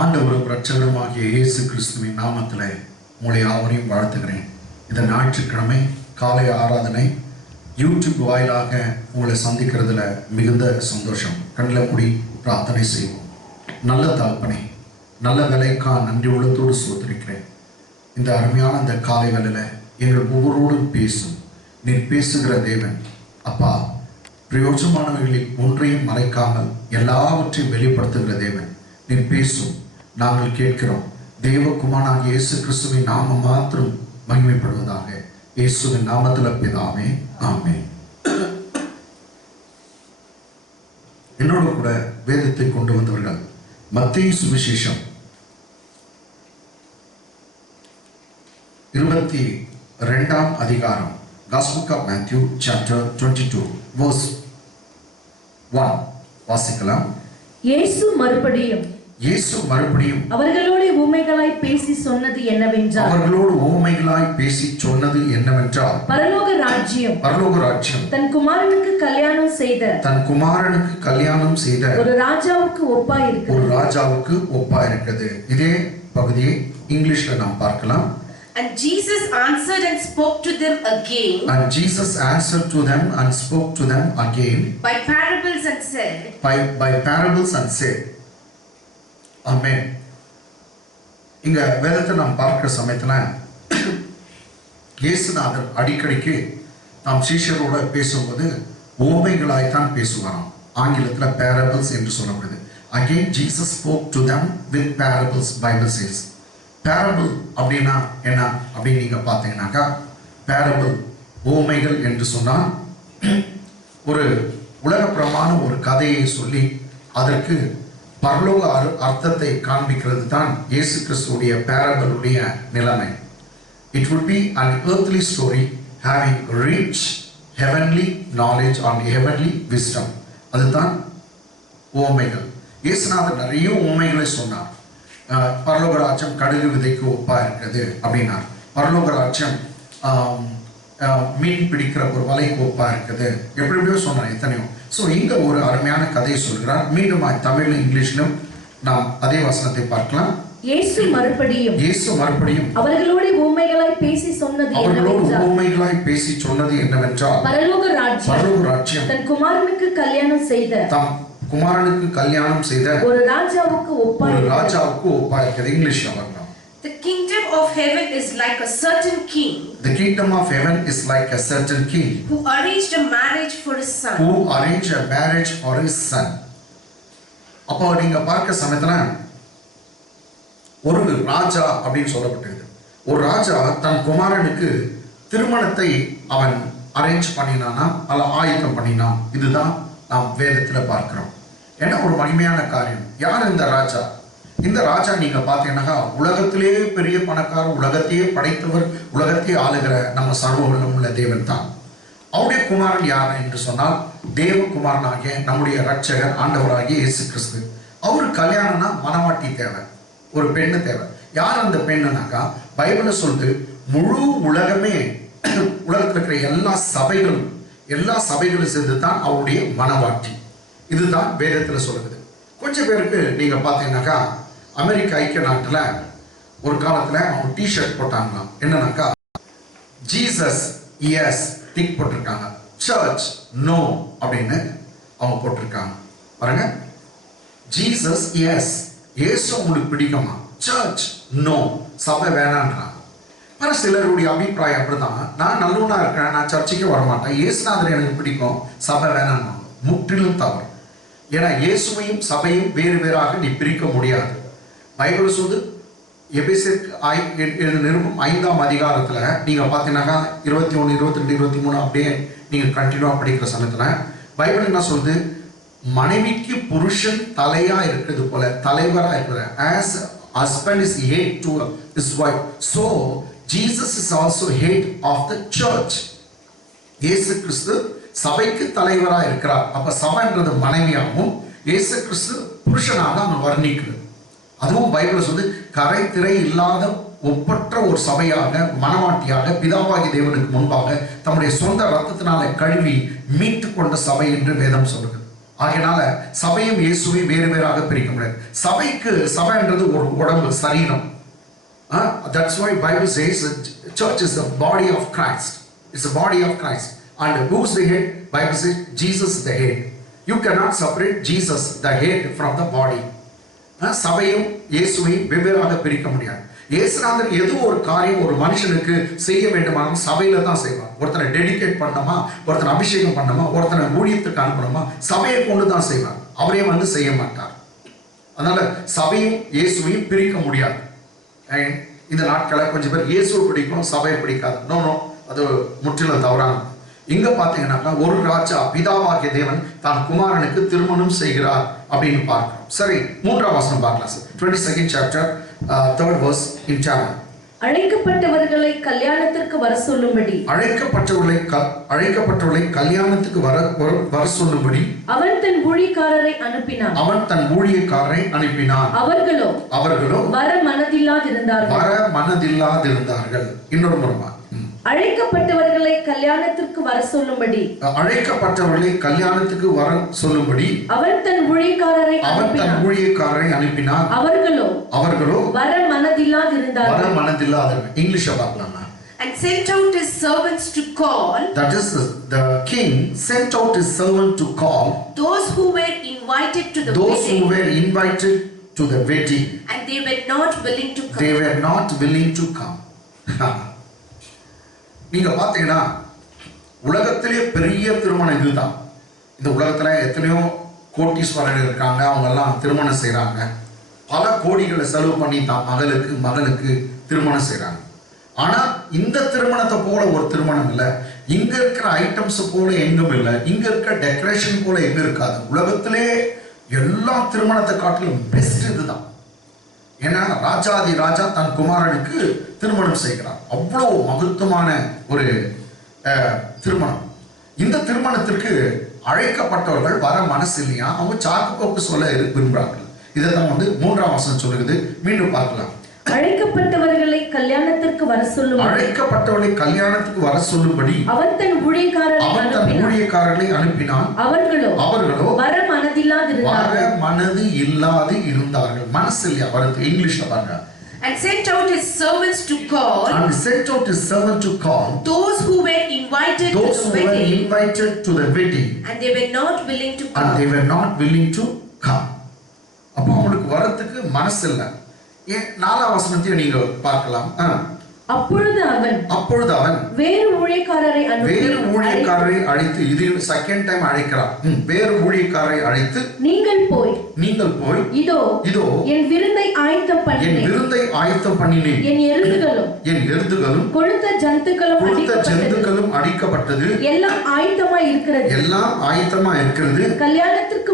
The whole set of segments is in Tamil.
ஆண்டவரும் இரட்சகருமாகிய இயேசு கிறிஸ்துவின் நாமத்திலே உங்களை யாவரையும் வாழ்த்துகிறேன். இந்த ஞாயிற்றுக்கிழமை காலை ஆராதனை யூடியூப் வாயிலாக உங்களை சந்திக்கிறதுல மிகுந்த சந்தோஷம். கண்ணில் மூடி பிரார்த்தனை செய்வோம். நல்ல தகப்பனே, நல்ல வேலைக்கா நன்றி உள்ளத்தோடு சோதரிக்கிறேன். இந்த அருமையான இந்த காலை வேளையில எங்கள் ஒவ்வொருவரோடும் பேசும். நீர் பேசுகிற தேவன் அப்பா, பிரயோஜனமானவர்களில் ஒன்றையும் மறைக்காமல் எல்லாவற்றையும் வெளிப்படுத்துகிற தேவன். நீர் பேசும், நாங்கள் கேட்கிறோம். தேவகுமாரனாகிய இயேசு கிறிஸ்துவின் நாமம் மாத்திரம் மகிமைப்படுவதாக. இயேசுவின் நாமத்தில் பிதாவே, ஆமென். என்னோடு கூட வேதத்தை கொண்டு வந்தவர்கள் மத்தேயு சுவிசேஷம் 22ஆம் அதிகாரம், Gospel of Matthew chapter 22 verse 1 வாசிக்கலாம். இயேசு மறுபடியும் அவர்களோடு உவமைகளாய் பேசி சொன்னது என்னவென்றால் பரலோக ராஜ்யம் தன் குமாரனுக்கு கல்யாணம் செய்த ஒரு ராஜாவுக்கு ஒப்பாயிருக்கிறது. இதே பகுதியை இங்கிலீஷ்ல நாம் பார்க்கலாம். And Jesus answered and spoke to them again. By parables and said. ஆமென். இங்க வேதத்தை நாம் பார்க்கிற சமயத்துல இயேசுநாதர் அடிக்கடிக்கு நாம் சீஷரோட பேசும்போது உவமைகளாய்த்தான் பேசுவாராம். ஆங்கிலத்துல parables என்று சொல்லப்படுது. Again Jesus spoke to them with parables, Bible says. parable அப்படின்னா என்ன அப்படின்னு நீங்க பார்த்தீங்கன்னாக்கா, parable உவமைகள் என்று சொன்னால் ஒரு உலகப்பிரமான ஒரு கதையை சொல்லி அதற்கு பரலோக அர்த்தத்தை காண்பிக்கிறது தான் இயேசு கிறிஸ்துவுடைய பேரபிளுடைய நிலைமை. It would be an earthly story having rich heavenly knowledge or heavenly wisdom. அதுதான் உவமைகள். இயேசுநாதர் நிறைய உவமைகளை சொன்னார். பரலோக ராஜ்யம் கடுகு விதைக்கு ஒப்பா இருக்கிறது அப்படின்னார். பரலோக ராஜ்யம் மீன் பிடிக்கிற ஒரு வலைக்கு ஒப்பா இருக்குது. எப்படியோ சொன்னார் எத்தனையோ. ஸோ இங்க ஒரு அருமையான கதையை சொல்கிறார். மீண்டும் தமிழ்ல இங்கிலீஷ்லும் நாம் அதே வசனத்தை பார்க்கலாம். இயேசு மறுபடியும் அவர்களோடு உவமைகளாய் பேசி சொன்னது என்னவென்றால் பரலோக ராஜ்யம் தன் குமாரனுக்கு கல்யாணம் செய்த ஒரு ராஜாவுக்கு ஒப்பா இருக்கிறது. இங்கிலீஷ்ல பார்க்கலாம். The kingdom of heaven is like a certain king. The kingdom of heaven is like a certain king who arranged a marriage for his son. அப்போ நீங்க பார்க்க சமயத்துல ஒரு ராஜா அப்படின்னு சொல்லப்பட்டிருக்கு. ஒரு ராஜா தன் குமாரனுக்கு திருமணத்தை அவன் அரேஞ்ச் பண்ணினானா அல்ல ஆயத்தம் பண்ணினான். இதுதான் நாம் வேதத்துல பார்க்கிறோம். என்ன ஒரு மகிமையான காரியம். யார் இந்த ராஜா? இந்த ராஜா நீங்க பாத்தீங்கன்னா உலகத்திலேயே பெரிய பணக்காரர், உலகத்தையே படைத்தவர், உலகத்தையே ஆளுகிற நம்ம சர்வவல்லமை உள்ள தேவன் தான். அவருடைய குமாரன் யார் என்று சொன்னால் தேவகுமாரனாகிய நம்முடைய இரட்சகர் ஆண்டவராகிய இயேசு கிறிஸ்து. அவரு கல்யாணம்னா மனவாட்டி தேவை, ஒரு பெண்ணு தேவை. யார் அந்த பெண்ணுனாக்கா, பைபிள்ல சொல்லுது முழு உலகமே, உலகத்தில் இருக்கிற எல்லா சபைகளும் சேர்ந்து தான் அவருடைய மனவாட்டி. இதுதான் வேதத்துல சொல்லுது. கொஞ்சம் பேருக்கு நீங்க பாத்தீங்கன்னாக்கா, அமெரிக்க ஐக்கிய நாட்டுல ஒரு காலத்துல அவங்க டிஷர்ட் போட்டாங்களாம். என்னன்னாக்கா, ஜீசஸ் எஸ் டிக் போட்டிருக்காங்க, சர்ச் நோ அப்படின்னு அவங்க போட்டிருக்காங்க. பாருங்க, ஜீசஸ் எஸ், இயேசு உங்களுக்கு பிடிக்குமா, சர்ச் நோ, சபை வேணான்றாங்க. ஆனா சிலருடைய அபிப்பிராயம் அப்படிதான். நான் நல்லவனா இருக்கிறேன், நான் சர்ச்சைக்கு வரமாட்டேன், இயேசுநாதர் எனக்கு பிடிக்கும், சபை வேணான்னு. முற்றிலும் தவறு. ஏன்னா இயேசுவையும் சபையும் வேறு வேறாக நீ பிரிக்க முடியாது. பைபிள் சொல்லுது, எபேசியர் நிருபம் 5ஆம் அதிகாரத்துல நீங்க பாத்தீங்கன்னா 21, 22, 23 அப்படியே நீங்க கண்டினியூவா படிக்கிற சமயத்துல பைபிள் என்ன சொல்லுது, மனைவிக்கு புருஷன் தலையா இருக்கிறது போல தலைவரா இருக்கிற, as husband is head to his wife, so Jesus is also head of the church. இயேசு கிறிஸ்து சபைக்கு தலைவரா இருக்கிறார். அப்ப சபைன்றது மனைவியாகவும் இயேசு கிறிஸ்து புருஷனாக அவன் வர்ணிக்கிறது. அதுவும் பைபிள் சொல்லி கரை திரை இல்லாத ஒப்பற்ற ஒரு சபையாக, மனவாட்டியாக, பிதாவாகி தேவனுக்கு முன்பாக தம்முடைய சொந்த ரத்தத்தினால கழுவி மீட்டு கொண்ட சபை என்று வேதம் சொல்லுகிறது. ஆகையினால சபையும் இயேசுவையும் வேறு வேறாக பிரிக்க முடியாது. சபைன்றது ஒரு உடம்பு, சரீரம். That's why Bible says church is the body of Christ. It's the body of Christ. And who's the head? Bible says Jesus is the head. You cannot separate Jesus the head from the body. சபையும் இயேசுவையும் வெவ்வேறாக பிரிக்க முடியாது. இயேசுநாதர் ஏதோ ஒரு காரியம் ஒரு மனுஷனுக்கு செய்ய வேண்டுமானாலும் சபையில தான் செய்வார். ஒருத்தனை டெடிகேட் பண்ணணுமா, ஒருத்தனை அபிஷேகம் பண்ணணுமா, ஒருத்தனை ஊழியத்துக்கு அனுப்பணுமா, சபையை கொண்டு தான் செய்வார். அவரே வந்து செய்ய மாட்டார். அதனால சபையும் இயேசுவையும் பிரிக்க முடியாது. இந்த நாட்களை கொஞ்சம் பேர் இயேசுவை பிடிக்கும், சபையை பிடிக்காது. நோ, அது முற்றிலும் தவறானது. இங்க பாத்தீங்கன்னாக்கா ஒரு ராஜா பிதாவாகிய தேவன் தான் குமாரனுக்கு திருமணம் செய்கிறார் அப்படின்னு பார்க்கிறோம். சரி, 3ஆம் வசனம் பார்க்கலாம் sir. 22nd chapter 3rd verse in Tamil. அழைக்கப்பட்டவர்களை கல்யாணத்திற்கு வர சொல்லும்படி அழைக்கப்பட்டவர்களை கல்யாணத்துக்கு வர சொல்லும்படி அவன் தன் ஊழியக்காரரை அனுப்பினான். அவர்களோ வர மனதில்லாதிருந்தார்கள். இன்னொரு முறைமா, அழைக்கப்பட்டவர்களை கல்யாணத்திற்கு வர சொல்லும்படி அவன் தன் ஊழியக்காரரை அனுப்பினான். அவர்களோ வர மனதில்லாதிருந்தார்கள். இங்கிலீஷ் பார்க்கலாம். And sent out his servants to call. That is, the king sent out his servant to call those who were invited to the wedding. And they were not willing to come. நீங்க பாத்தீங்கன்னா உலகத்திலே பெரிய திருமணம் இதுதான். இந்த உலகத்துல எத்தனையோ கோட்டீஸ்வரர்கள் இருக்காங்க, அவங்க எல்லாம் திருமணம் செய்யறாங்க. பல கோடிகளை செலவு பண்ணி தான் மகனுக்கு திருமணம் செய்யறாங்க. ஆனா இந்த திருமணத்தை போல ஒரு திருமணம் இல்லை. இங்க இருக்கிற ஐட்டம்ஸ் போல எங்கும் இல்லை. இங்க இருக்கிற டெக்கரேஷன் போல எங்க இருக்காது. உலகத்திலே எல்லா திருமணத்தை காட்டிலும் பெஸ்ட் இதுதான். ஏன்னா ராஜாதி ராஜா தன் குமாரனுக்கு திருமணம் செய்கிறார். அவ்வளவு மகத்துவமான ஒரு திருமணம். இந்த திருமணத்திற்கு அழைக்கப்பட்டவர்கள் வர மனசு இல்லையா, அவங்க சாக்கு போக்கு சொல்ல விரும்புகிறார்கள். இதைதான் வந்து 3ஆம் வசனம் சொல்லுகிறது. மீண்டும் பார்க்கலாம். அழைக்கப்பட்டவர்களை கல்யாணத்திற்கு வர சொல்லும்படி அவன் தன் ஊழியக்காரர்களை அனுப்பினான். அவர்களோ வர மனது இல்லாது இருந்தார்கள். மனசு இல்லையா வரது. இங்கிலீஷ்ல பாருங்க. And sent out his servants to call those who were invited to the wedding. And they were not willing to come. அப்போ அவங்களுக்கு வரதுக்கு மனசு இல்லை. 4ஆம் வசனத்தை நீங்க பார்க்கலாம். அப்பொழுது அவன் வேறு ஊழியக்காரரை அழைத்து, இது செகண்ட் டைம் அழைக்கிறார். வேறு ஊழியக்காரரை அழைத்து நீங்கள் போய் இதோ என் விருந்தை ஆயத்தம் பண்ணினேன். என் எருதுகளும் கொழுத்த ஜந்துக்களும் அடிக்கப்பட்டது. எல்லாம் ஆயத்தமாய் இருக்கிறது. கல்யாணத்துக்கு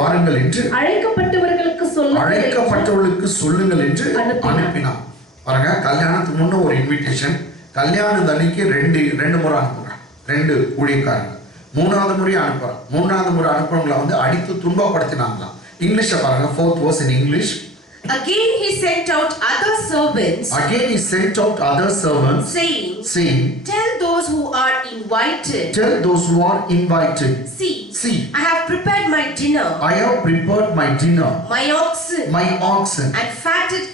வாருங்கள் என்று அழைக்கப்பட்டவர்களுக்கு சொல்லுங்கள் என்று அனுப்பினான். பாருங்க, கல்யாணத்துக்கு முன்ன ஒரு இன்விடேஷன், கல்யாணத்து அன்னைக்கு ரெண்டு முறை அனுப்புறான். 2 ஊழியக்காரங்க. 3ஆவது முறை அனுப்புறான். 3ஆவது முறை அனுப்புறவங்களை வந்து அடித்து துன்பப்படுத்தினாங்களாம். இங்கிலீஷ்ல பாருங்க. 4th verse in English. Again he sent out other servants, saying, tell those who are invited, see, I have prepared my dinner, my oxen and fatted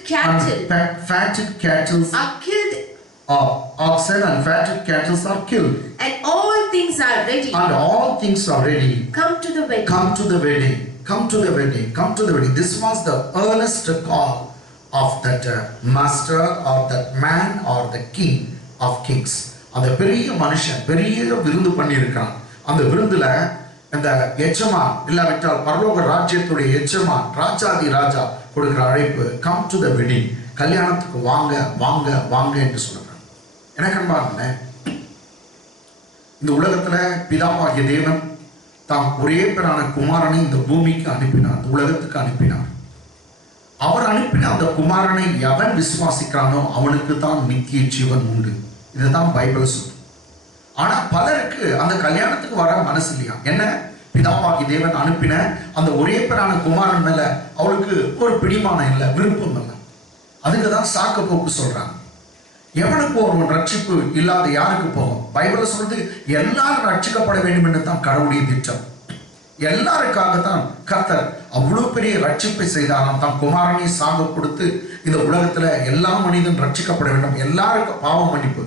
cattle are killed, oxen and fatted cattle are killed, and all things are ready. Come to the wedding. This was the earnest call of that master or that man or the king of kings. அந்த பெரிய மனுஷன் பெரிய விருந்து பண்ணியிருக்கான். அந்த விருந்துல இந்த எஜமான் இல்லாவிட்டால் பரலோக ராஜ்யத்துடைய எஜமான் ராஜாதி ராஜா கொடுக்கிற அழைப்பு, கம் டு த வெட்டிங், கல்யாணத்துக்கு வாங்க என்று சொல்றாங்க. எனக்கு அன்பான இந்த உலகத்துல பிதாவாகிய தேவன் தாம் ஒரே பேரான குமாரனை இந்த பூமிக்கு அனுப்பினார், உலகத்துக்கு அனுப்பினார். அவர் அனுப்பின அந்த குமாரனை எவன் விசுவாசிக்கிறானோ அவனுக்கு தான் நித்திய ஜீவன் உண்டு. இதுதான் பைபிள் சொல்லு. ஆனா பலருக்கு அந்த கல்யாணத்துக்கு வர மனசு இல்லையா. என்ன, பிதாவாகி தேவன் அனுப்பின அந்த ஒரே பேரான குமாரன் மேல அவளுக்கு ஒரு பிடிமானம் இல்லை, விருப்பம் இல்லை. அதுக்குதான் சாக்கு போக்கு சொல்றாங்க. எவனுக்கு ஒருவன் ரட்சிப்பு இல்லாத யாருக்கு போகும்? பைபிள் சொல்றது எல்லாரும் ரட்சிக்கப்பட வேண்டும் என்று தான் கடவுளுடைய திட்டம். எல்லாருக்காக தான் கர்த்தர் அவ்வளவு பெரிய ரட்சிப்பை செய்தாராம். தம் குமாரனை சாக கொடுத்து இந்த உலகத்துல எல்லா மனிதன் ரட்சிக்கப்பட வேண்டும், எல்லாருக்கும் பாவ மன்னிப்பு,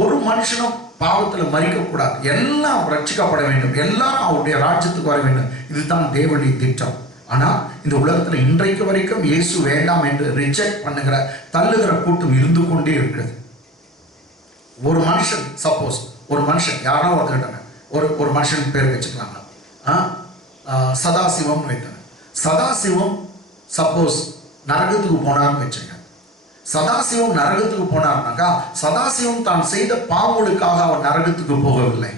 ஒரு மனுஷனும் பாவத்துல மறிக்க கூடாது, எல்லாம் ரட்சிக்கப்பட வேண்டும், எல்லாரும் அவருடைய ராஜ்யத்துக்கு வர வேண்டும். இதுதான் தேவனுடைய திட்டம். ஆனா இந்த உலகத்துல இன்றைக்கு வரைக்கும் இயேசு வேண்டாம் என்று ரிஜெக்ட் பண்ணுகிற தள்ளுகிற கூட்டம் இருந்து கொண்டே இருக்கிறது. ஒரு மனுஷன் சப்போஸ் ஒரு மனுஷன் யாரோ ஒருத்தர் ஒரு மனுஷன் பேர் வச்சுக்கலாங்க, சதாசிவம் வைத்தாங்க. சதாசிவம் சப்போஸ் நரகத்துக்கு போனார்னு வச்சுங்க. சதாசிவம் நரகத்துக்கு போனார்னாக்கா சதாசிவம் தான் செய்த பாவங்களுக்காக அவர் நரகத்துக்கு போகவில்லை.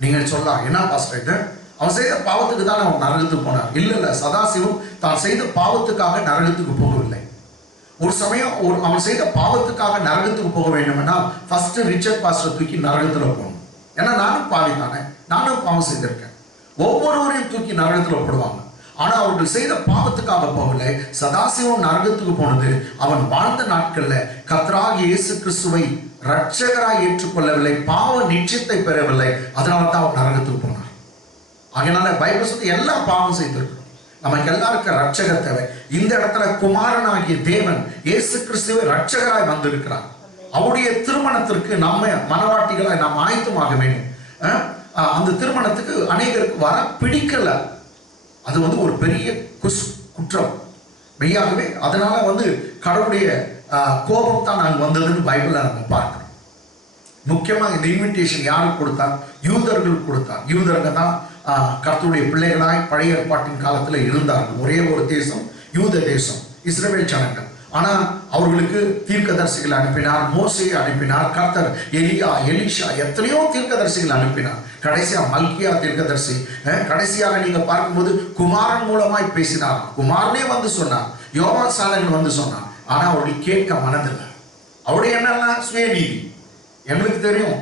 நீங்க சொல்லலாம், என்ன பாஸ்டர் இது, அவன் செய்த பாவத்துக்கு தான் அவன் நரகத்துக்கு போனார். இல்ல, சதாசிவம் தான் செய்த பாவத்துக்காக நரகத்துக்கு போகவில்லை. ஒரு சமயம் அவன் செய்த பாவத்துக்காக நரகத்துக்கு போக வேண்டும்னா ஃபர்ஸ்ட் ரிச்சர்ட் பாஸ்டர் தூக்கி நரகத்துல போகணும். ஏன்னா நானும் பாவி தானே, நானும் பாவம் செய்திருக்கேன். ஒவ்வொருவரையும் தூக்கி நரகத்துல போடுவாங்க. ஆனா அவர்கள் செய்த பாவத்துக்காக போகலை. சதாசிவம் நரகத்துக்கு போனது அவன் வாழ்ந்த நாட்கள்ல கர்த்தராகிய இயேசு கிறிஸ்துவை ரட்சகராய் ஏற்றுக்கொள்ளவில்லை, பாவ நிச்சயத்தை பெறவில்லை. அதனாலதான் அவன் நரகத்துக்கு போனான். அதனால பைபிள் சொல்லி எல்லாம் பாவம் செய்திருக்கிறோம். நமக்கு எல்லாருக்கும் ரட்சகர் தேவை. இந்த இடத்துல குமாரனாகிய தேவன் இயேசு கிறிஸ்துவை ரட்சகராய் வந்திருக்கிறார். அவருடைய திருமணத்திற்கு நம்ம மனவாட்டிகளாய் நாம் ஆயத்தமாக வேண்டும். அந்த திருமணத்துக்கு அநேகருக்கு வர பிடிக்கல. அது ஒரு பெரிய குற்றம் மெய்யாகவே. அதனால கடவுளுடைய கோபம் தான் நாங்கள் வந்ததுன்னு பைபிள்ல நம்ம பார்க்கிறோம். முக்கியமா இந்த இன்விடேஷன் யாருக்கு கொடுத்தார்? யூதர்களுக்கு கொடுத்தார். யூதர்கள் தான் கர்த்தருடைய பிள்ளைகளாய் பழைய ஏற்பாட்டின் காலத்துல இருந்தார்கள். ஒரே ஒரு தேசம் யூத தேசம், இஸ்ரவேல் ஜனங்கள். ஆனா அவர்களுக்கு தீர்க்கதரிசிகள் அனுப்பினார், மோசே அனுப்பினார், கர்த்தர் எலியா, எலிஷா, எத்தனையோ தீர்க்கதரிசிகள் அனுப்பினார். கடைசியா மல்கியா தீர்க்கதரிசி, கடைசியாக நீங்க பார்க்கும்போது குமாரன் மூலமாய் பேசினார். குமாரனே சொன்னார், யோவான் ஸ்நானகன் சொன்னார். ஆனா அவர்கள் கேட்க மனதில்லை. அவருடைய என்னெல்லாம் சுயநீதி. எங்களுக்கு தெரியும்,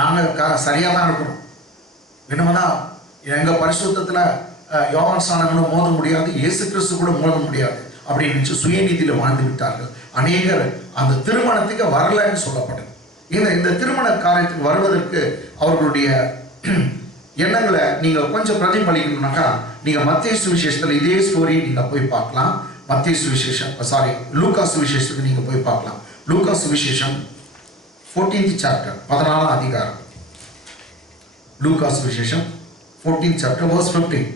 நாங்க சரியா தான் இருக்கணும், என்னதான் எங்க பரிசுத்தத்துல யோவான் ஸ்நானகனும் மோத முடியாது, இயேசு கிறிஸ்து கூட மோத முடியாது அப்படின்னு சுயநீதியில வாழ்ந்து விட்டார்கள். அநேகர் அந்த திருமணத்துக்கு வரலன்னு சொல்லப்பட்டது. இந்த திருமண காரியத்துக்கு வருவதற்கு அவர்களுடைய எண்ணங்களை நீங்க கொஞ்சம் பிரதிபலிக்கணும்னாக்கா நீங்க மத்தேயு சுவிசேஷத்துல இதே ஸ்டோரி நீங்க போய் பார்க்கலாம். மத்தேயு சுவிசேஷம் லூக்கா சுவிசேஷத்துக்கு நீங்க போய் பார்க்கலாம். லூக்கா சுவிசேஷம் 14th chapter 14ஆம் அதிகாரம். லூக்கா சுவிசேஷம் 14th chapter verse 15.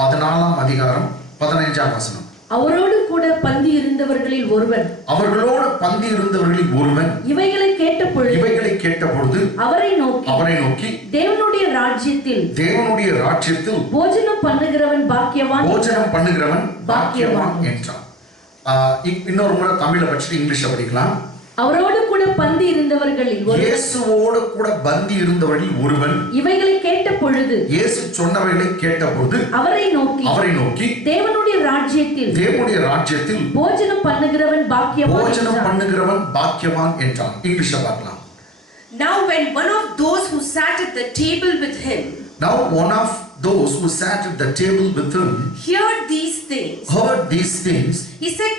14ஆம் அதிகாரம் 15ஆம் வசனம். அவரோடு கூட பந்தி இருந்தவர்களில் ஒருவன் இவைகளை கேட்டபொழுது அவரை நோக்கி தேவனுடைய ராஜ்யத்தில் போஜனம் பண்ணுகிறவன் பாக்கியவான் என்றான். இன்னொரு முறை தமிழை வச்சுட்டு இங்கிலீஷ்ல படிக்கலாம். அவரோடு கூட பந்தி இருந்தவர்களில் ஒருவன் இவைகளை கேட்டபொழுது, இயேசு சொன்னவைகளை கேட்டபொழுது அவரை நோக்கி தேவனுடைய ராஜ்யத்தில் போஜனம் பண்ணுகிறவன் பாக்கியவான் என்றான். இங்கிலீஷ்ல பார்க்கலாம். Now when one of those who sat at the table with him heard these things, he said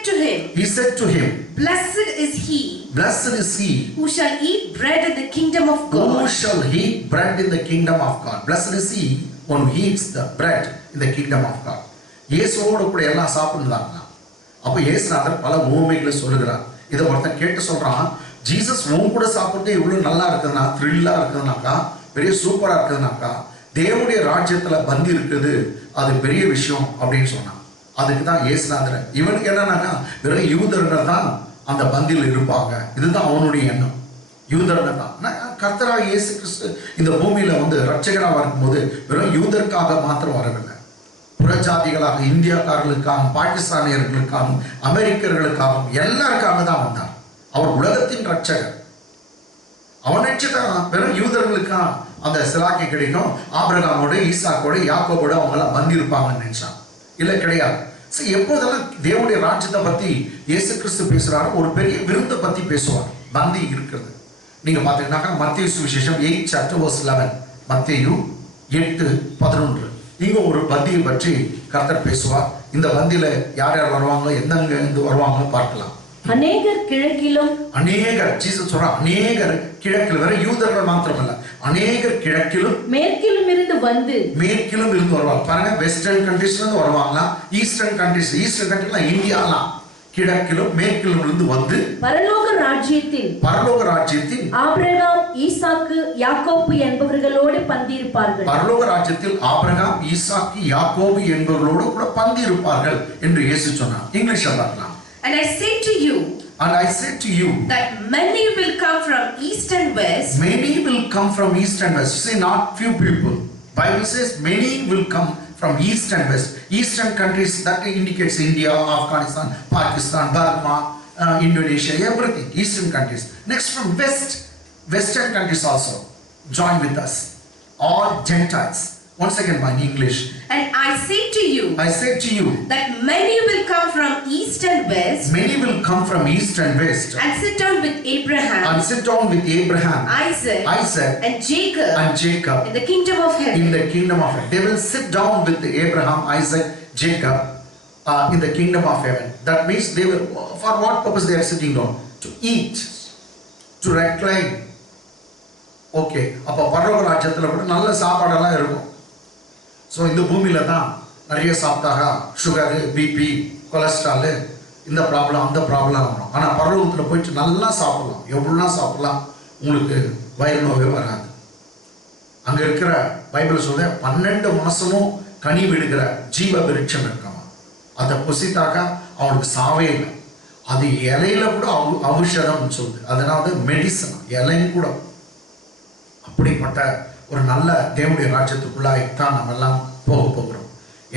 to him, Blessed is he who shall eat bread in the kingdom of God. Blessed is he one who eats the bread in the kingdom of God. இயேசுவோடு கூட எல்லாம் சாப்பிடுறாங்க. அப்ப இயேசுநாதர் பல உவமைகளை சொல்லுகிறார். இதை ஒருத்தன் கேட்டு சொல்றான், ஜீசஸ் உன் கூட சாப்பிட்டு இவ்வளவு நல்லா இருக்குதுன்னா, த்ரில்லா இருக்குதுனாக்கா, பெரிய சூப்பரா இருக்குதுனாக்கா, தேவனுடைய ராஜ்யத்துல பந்தி இருக்குது, அது பெரிய விஷயம் அப்படின்னு சொன்னான். அதுக்கு தான் இயேசுநாதர் இவனுக்கு என்னன்னாக்கா வெறும் யூதர்கள் தான் அந்த பந்தியில் இருப்பாங்க, இதுதான் அவனுடைய எண்ணம். யூதர்கள் தான். கர்த்தராகிய இயேசு கிறிஸ்து இந்த பூமியில ரட்சகராக இருக்கும்போது வெறும் யூதருக்காக மாத்திரம் வரவில்லை, புறஜாதிகளாக இந்தியாக்காரர்களுக்காகவும் பாகிஸ்தானியர்களுக்காகவும் அமெரிக்கர்களுக்காகவும் எல்லாருக்காக தான் வந்தார். அவர் உலகத்தின் ரட்சகர். அவன் நினைச்சுதான் வெறும் யூதர்களுக்கா அந்த சிலாக்கி கிடைக்கும், ஆபிரகாமோட ஈசாக்கோட யாக்கோபோட அவங்க எல்லாம் பந்தி இருப்பாங்கன்னு நினைச்சான். இல்ல, கிடையாது. எப்போதெல்லாம் தேவனுடைய ராஜ்யத்தை பத்தி இயேசு கிறிஸ்து பேசுறாரு, ஒரு பெரிய விருந்தை பத்தி பேசுவார். பந்தி இருக்கிறது. நீங்க பாத்தீங்கன்னாக்கா மத்தேயு சுவிசேஷம் 8th chapter verse 11. மத்தேயு 8:11 இங்க ஒரு பந்தியை பற்றி கர்த்தர் பேசுவார். இந்த பந்தியில யார் யார் வருவாங்க, எந்தெங்க இருந்து வருவாங்க பார்க்கலாம். அநேகர் கிழக்கிலும், ஜீசஸ் சொல்றான், அநேகர் கிழக்கில், வேற யூதர்கள் மாத்திரமல்ல அநேகர் கிழக்கிலும் மேற்கிலும் இருந்து வருவாங்க. பாருங்க, வெஸ்டர்ன் கண்ட்ரீஸ்ல இருந்து வருவாங்களா, ஈஸ்டர்ன் கண்ட்ரிஸ்ல இந்தியாலாம் கிழக்கிலும் மேற்கிலும் இருந்து வந்து பரலோக ராஜ்யத்தில் ஆபிரகாம், ஈசாக்கு, யாக்கோபு என்பவர்களோடு பந்தியிருப்பார்கள். பரலோக ராஜ்யத்தில் ஆபிரகாம், ஈசாக்கு, யாக்கோபு என்பவர்களோடு கூட பந்தியிருப்பார்கள் என்று இயேசு சொன்னார். இங்கிலீஷ்ல பார்க்கலாம். And I say to you that many will come from east and west. Many will come from east and west. See, not few people. Bible says many will come from east and west. Eastern countries, that indicates India, Afghanistan, Pakistan, Burma, Indonesia, everything. Eastern countries. Next, from western countries also join with us. All Gentiles. Once again, in English. And I say to you that many will come from east and west. Many will come from east and west. And sit down with Abraham. Isaac. And Jacob. In the kingdom of heaven. They will sit down with Abraham, Isaac, Jacob in the kingdom of heaven. That means they will, for what purpose they are sitting down? To eat, to recline. Okay, அப்போ பரலோக ராஜ்யத்துல கூட நல்ல சாப்பாடெல்லாம் இருக்கும். ஸோ இந்த பூமியில தான் நிறைய சாப்பிட்டாக சுகரு, பிபி, கொலஸ்ட்ராலு, இந்த ப்ராப்ளம் அந்த ப்ராப்ளம் வரும். ஆனால் பரலோகத்தில் போயிட்டு நல்லா சாப்பிடலாம், எவ்வளோனா சாப்பிடலாம், உங்களுக்கு வயிறு நோயே வராது. அங்கே இருக்கிற பைபிள் சொல்ல 12 மாசமும் கனி விடுகிற ஜீவ விருட்சம் இருக்காமா. அதை புசித்தாக்க அவனுக்கு சாவே இல்லை. அது இலையில கூட ஔஷதம் சொல்லுது. அதனால மெடிசன் இலையும் கூட. அப்படிப்பட்ட ஒரு நல்ல தேவனுடைய ராஜ்யத்துக்குள்ளாய் தான் நம்ம எல்லாம் போகிறோம்.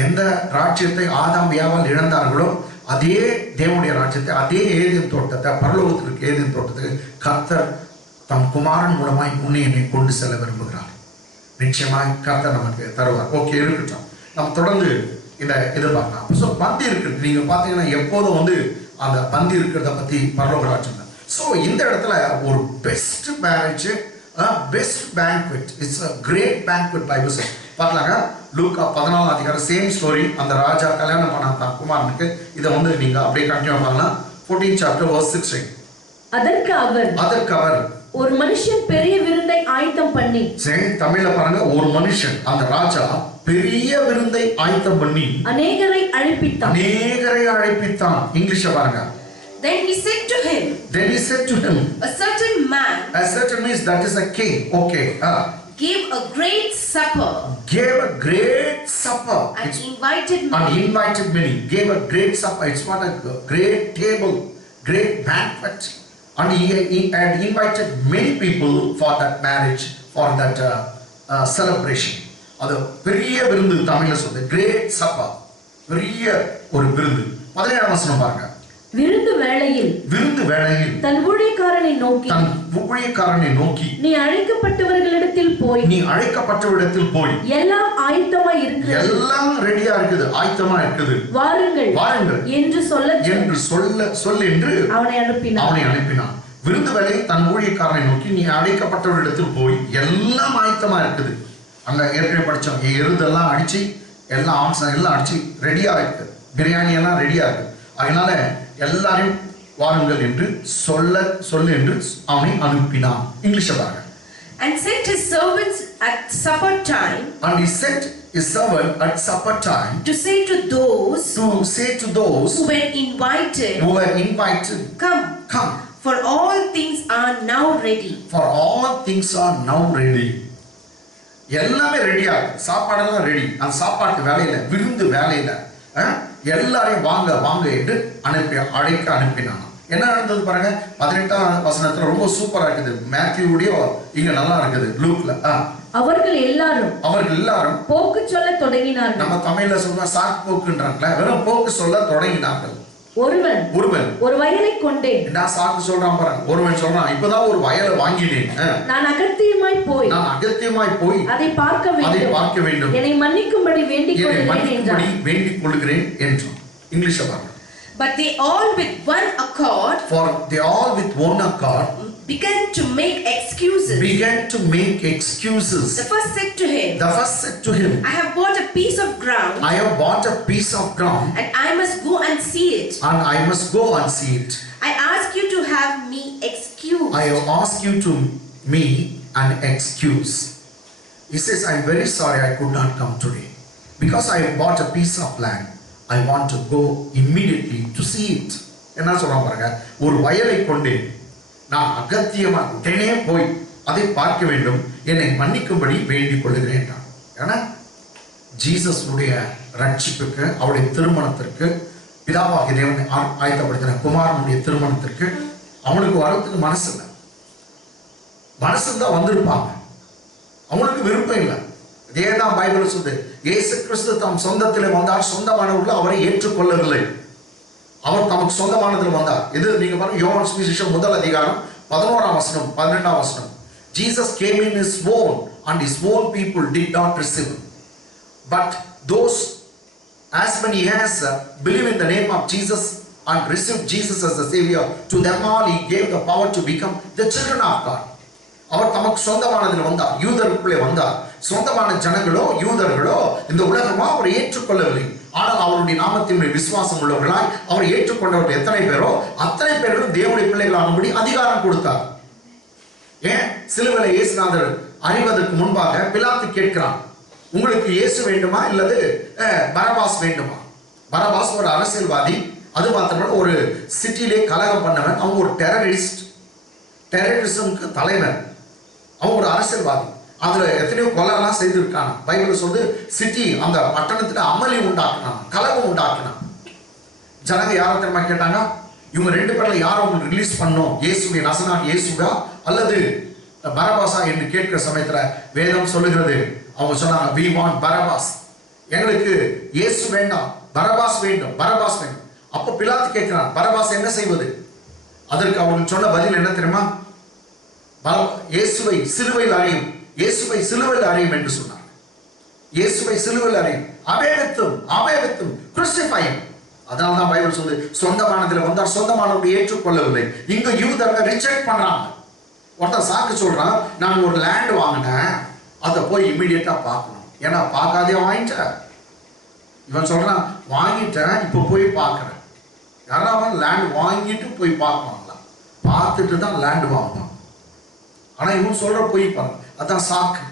எந்த ராஜ்யத்தை ஆதாம் ஏவாள் இழந்தார்களோ அதே தேவனுடைய ராஜ்யத்தை, அதே ஏதேன் தோட்டத்தை, பரலோகத்திற்கு ஏதேன் தோட்டத்துக்கு கர்த்தர் தம் குமாரன் மூலமாய் முன்னே கொண்டு செல்ல விரும்புகிறார். நிச்சயமாய் கர்த்தர் நமக்கு தருவார். ஓகே, இருக்கட்டும், நம்ம தொடர்ந்து இதை பார்க்கலாம். ஸோ பந்தி இருக்குது, நீங்க பார்த்தீங்கன்னா எப்போதும் அந்த பந்தி இருக்கிறத பத்தி பரலோக ராஜ்யம் தான். ஸோ இந்த இடத்துல ஒரு best marriage, best banquet, it's a great banquet Bible says. பார்க்கலாங்க, லூக்கா 14 அதிகாரம், சேம் ஸ்டோரி. அந்த ராஜா கல்யாணம் பண்ண தான் குமாரனுக்கு. இதை நீங்க அப்படியே கண்டினியூ பண்ணலாம். 14 chapter verse 16. அதற்கு அவர் ஒரு மனுஷன் பெரிய விருந்தை ஆயத்தம் பண்ணி, சரி தமிழ்ல பாருங்க, ஒரு மனுஷன், அந்த ராஜா பெரிய விருந்தை ஆயத்தம் பண்ணி அநேகரை அழைப்பித்தான். இங்கிலீஷ்ல பாருங்க. Then he said to him, a certain man, means that is a king. Okay, gave a great supper and invited many. Gave a great supper. It's what a great table, great banquet, and he had invited many people for that marriage, for that celebration. அது பெரிய விருந்து தமிழ்ல சொல்லுது, கிரேட் சப்பா, பெரிய ஒரு விருந்து. 17ஆம் வசனம் பாருங்க. விருந்து வேளையில் தன் ஊழியக்காரனை நோக்கி நீ அழைக்கப்பட்டவர்களிடத்தில் போய் எல்லாம் ஆயத்தமாய் இருக்குது, எல்லாம் ரெடியா இருக்குது, ஆயத்தமா இருக்குது, வாருங்கள் என்று சொல்ல என்று அவனை அனுப்பினான். விருந்து வேளை தன் ஊழியக்காரனை நோக்கி நீ அழைக்கப்பட்டவர்களிடத்தில் போய் எல்லாம் ஆயத்தமா இருக்குது. அங்க ஏற்கனவே படிச்சோம், எருதெல்லாம் அடிச்சு எல்லாம் ஆம்சம் எல்லாம் அடிச்சு ரெடியா இருக்கு, பிரியாணி எல்லாம் ரெடியா இருக்கு. அதனால எல்லாரையும் வாருங்கள் என்று சொல்ல என்று அவனை அனுப்பினான். இங்கிலீஷ்ல பாருங்க. And sent his servants at supper time. And he sent his servant at supper time to say to those who were invited, come, for all things are now ready. எல்லாமே ரெடியா இருக்கு, சாப்பாடெல்லாம் ரெடி. அந்த சாப்பாட்டு வேலையில, விருந்து வேலையில எல்லாரையும் வாங்க என்று அனுப்பினான். என்ன நடந்தது பாருங்க, 18ஆம் வசனத்துல ரொம்ப சூப்பரா இருக்குது. மேத்யூடைய இங்க நல்லா இருக்குது, லூக்ல. அவர்கள் எல்லாரும் போக்கு சொல்ல தொடங்கினார்கள். நம்ம தமிழ்ல சொல்ற சாக்கு போக்குன்றாங்களே, வெறும் போக்கு சொல்ல தொடங்கினார்கள். ஒருவன் ஒரு வயலை கொண்டேன். நான் சாக்கு சொல்றான் பாருங்க. ஒருவன் சொல்றான், இப்பதான் ஒரு வயலை வாங்கினேன், நான் அகத்தியமாய் போய் அதை பார்க்க வேண்டும், என்னை மன்னிக்கும்படி வேண்டிக் கொள்கிறேன் என்றான். இங்கிலீஷ்ல பாருங்க. But they all with one accord began to make excuses. The first said to him, I have bought a piece of ground, and I must go and see it. I ask you to have me excused. an excuse. He says, I'm very sorry I could not come today. Because I bought a piece of land, I want to go immediately to see it. என்ன சொல்றாங்க பாருங்க, ஒரு வயலை கொண்டு நான் அகத்தியமா உடனே போய் அதை பார்க்க வேண்டும், என்னை மன்னிக்கும்படி வேண்டிக் கொள்கிறேன். ஏன்னா ஜீசஸ் உடைய ரட்சிப்புக்கு, அவருடைய திருமணத்திற்கு, பிதாவாகிய தேவனை ஆயத்தப்படுத்தின குமாரனுடைய திருமணத்திற்கு அவனுக்கு வரதுக்கு மனசு இல்லை. மனசு தான் வந்திருப்பாங்க, அவனுக்கு விருப்பம் இல்லை. இதேதான் பைபிள் சொல்லுது, இயேசு கிறிஸ்து தம் சொந்தத்திலே வந்தார், சொந்தமானவர்கள் அவரை ஏற்றுக்கொள்ளவில்லை. அவர் தமக்கு சொந்தமானதில் வந்தார். இது நீங்க பாருங்க, யோவான் சுவிசேஷம் 1 அதிகாரம் 11ஆம் வசனம் 12ஆம் வசனம். Jesus came in his own and his own people did not receive him. But those as many as believe in the name of Jesus and receive Jesus as the Savior, to them all he gave the power to become the children of God. அவர் தமக்கு சொந்தமானதில் வந்தார், யூதருக்குள்ளே வந்தார். சொந்தமான ஜனங்களோ யூதர்களோ இந்த உலகமோ அவரை ஏற்றுக்கொள்ளவில்லை. ஆனால் அவருடைய நாமத்தின் விசுவாசம் உள்ளவர்களாய் அவரை ஏற்றுக்கொண்டவர்கள் எத்தனை பேரோ அத்தனை பேர்களும் தேவனுடைய பிள்ளைகளாகும்படி அதிகாரம் கொடுத்தார். ஏன் சிலுவையில் இயேசுநாதர் அறிவதற்கு முன்பாக பிலாத்து கேட்கிறான், உங்களுக்கு இயேசு வேண்டுமா இல்லது பரபாஸ் வேண்டுமா? பரபாஸ் ஒரு அரசியல்வாதி, அது மாத்திரமல்ல ஒரு சிட்டியிலே கலகம் பண்ணவன். அவன் ஒரு டெரரிசம்க்கு தலைவர். அவன் ஒரு அரசியல்வாதி. அதுல எத்தனையோ கொலைலாம் செய்திருக்கான். பைபிள் சொல்லுது, சிட்டி அந்த பட்டணத்துல அமளி உண்டாக்கினான், கலகம் உண்டாக்கினான். ஜனங்க யாரும் தெரியுமா கேட்டாங்க, இவங்க 2 பேர்ல யாரை உங்களுக்கு ரிலீஸ் பண்ணோம், இயேசுவை நசனான் இயேசுவா அல்லது பரபாசா என்று கேட்கிற சமயத்துல வேதம் சொல்லுகிறது, அவங்க சொன்னாங்க, we want பரபாஸ், எங்களுக்கு இயேசு வேண்டாம், பரபாஸ் வேண்டும், பரபாஸ் வேண்டும். அப்ப பிலாத்து கேட்கிறான், பரபாஸ் என்ன செய்வது? அதற்கு அவங்க சொன்ன பதில் என்ன தெரியுமா? இயேசுவை சிலுவையில் அறையும், இயேசுவை சிலுவையில் அறையும் என்று சொன்னார். இயேசுவை சிலுவையில் அறையும், அபேவித்தும் கிறிஸ்டிஃபையும். அதனால தான் பைபிள் சொல்லுது, சொந்தமானதில் வந்தார், சொந்தமானவர்கள் ஏற்றுக்கொள்ளவில்லை. இங்க யூதர்கள் ரிஜெக்ட் பண்றாங்க. ஒருத்தன் சாக்கு சொல்றான், நான் ஒரு லேண்ட் வாங்கினேன், அதை போய் இம்மிடியட்டா பார்க்கணும். ஏன்னா பார்க்காதே வாங்கிட்டேன். இவன் சொல்றான், வாங்கிட்டேன் இப்ப போய் பார்க்கிறேன். யாராவது லேண்ட் வாங்கிட்டு போய் பார்க்கணும்ல, பார்த்துட்டு தான் லேண்ட் வாங்கணும். ஆனா இவன் சொல்ற போய் பாருங்க, அதான் சாக்கு.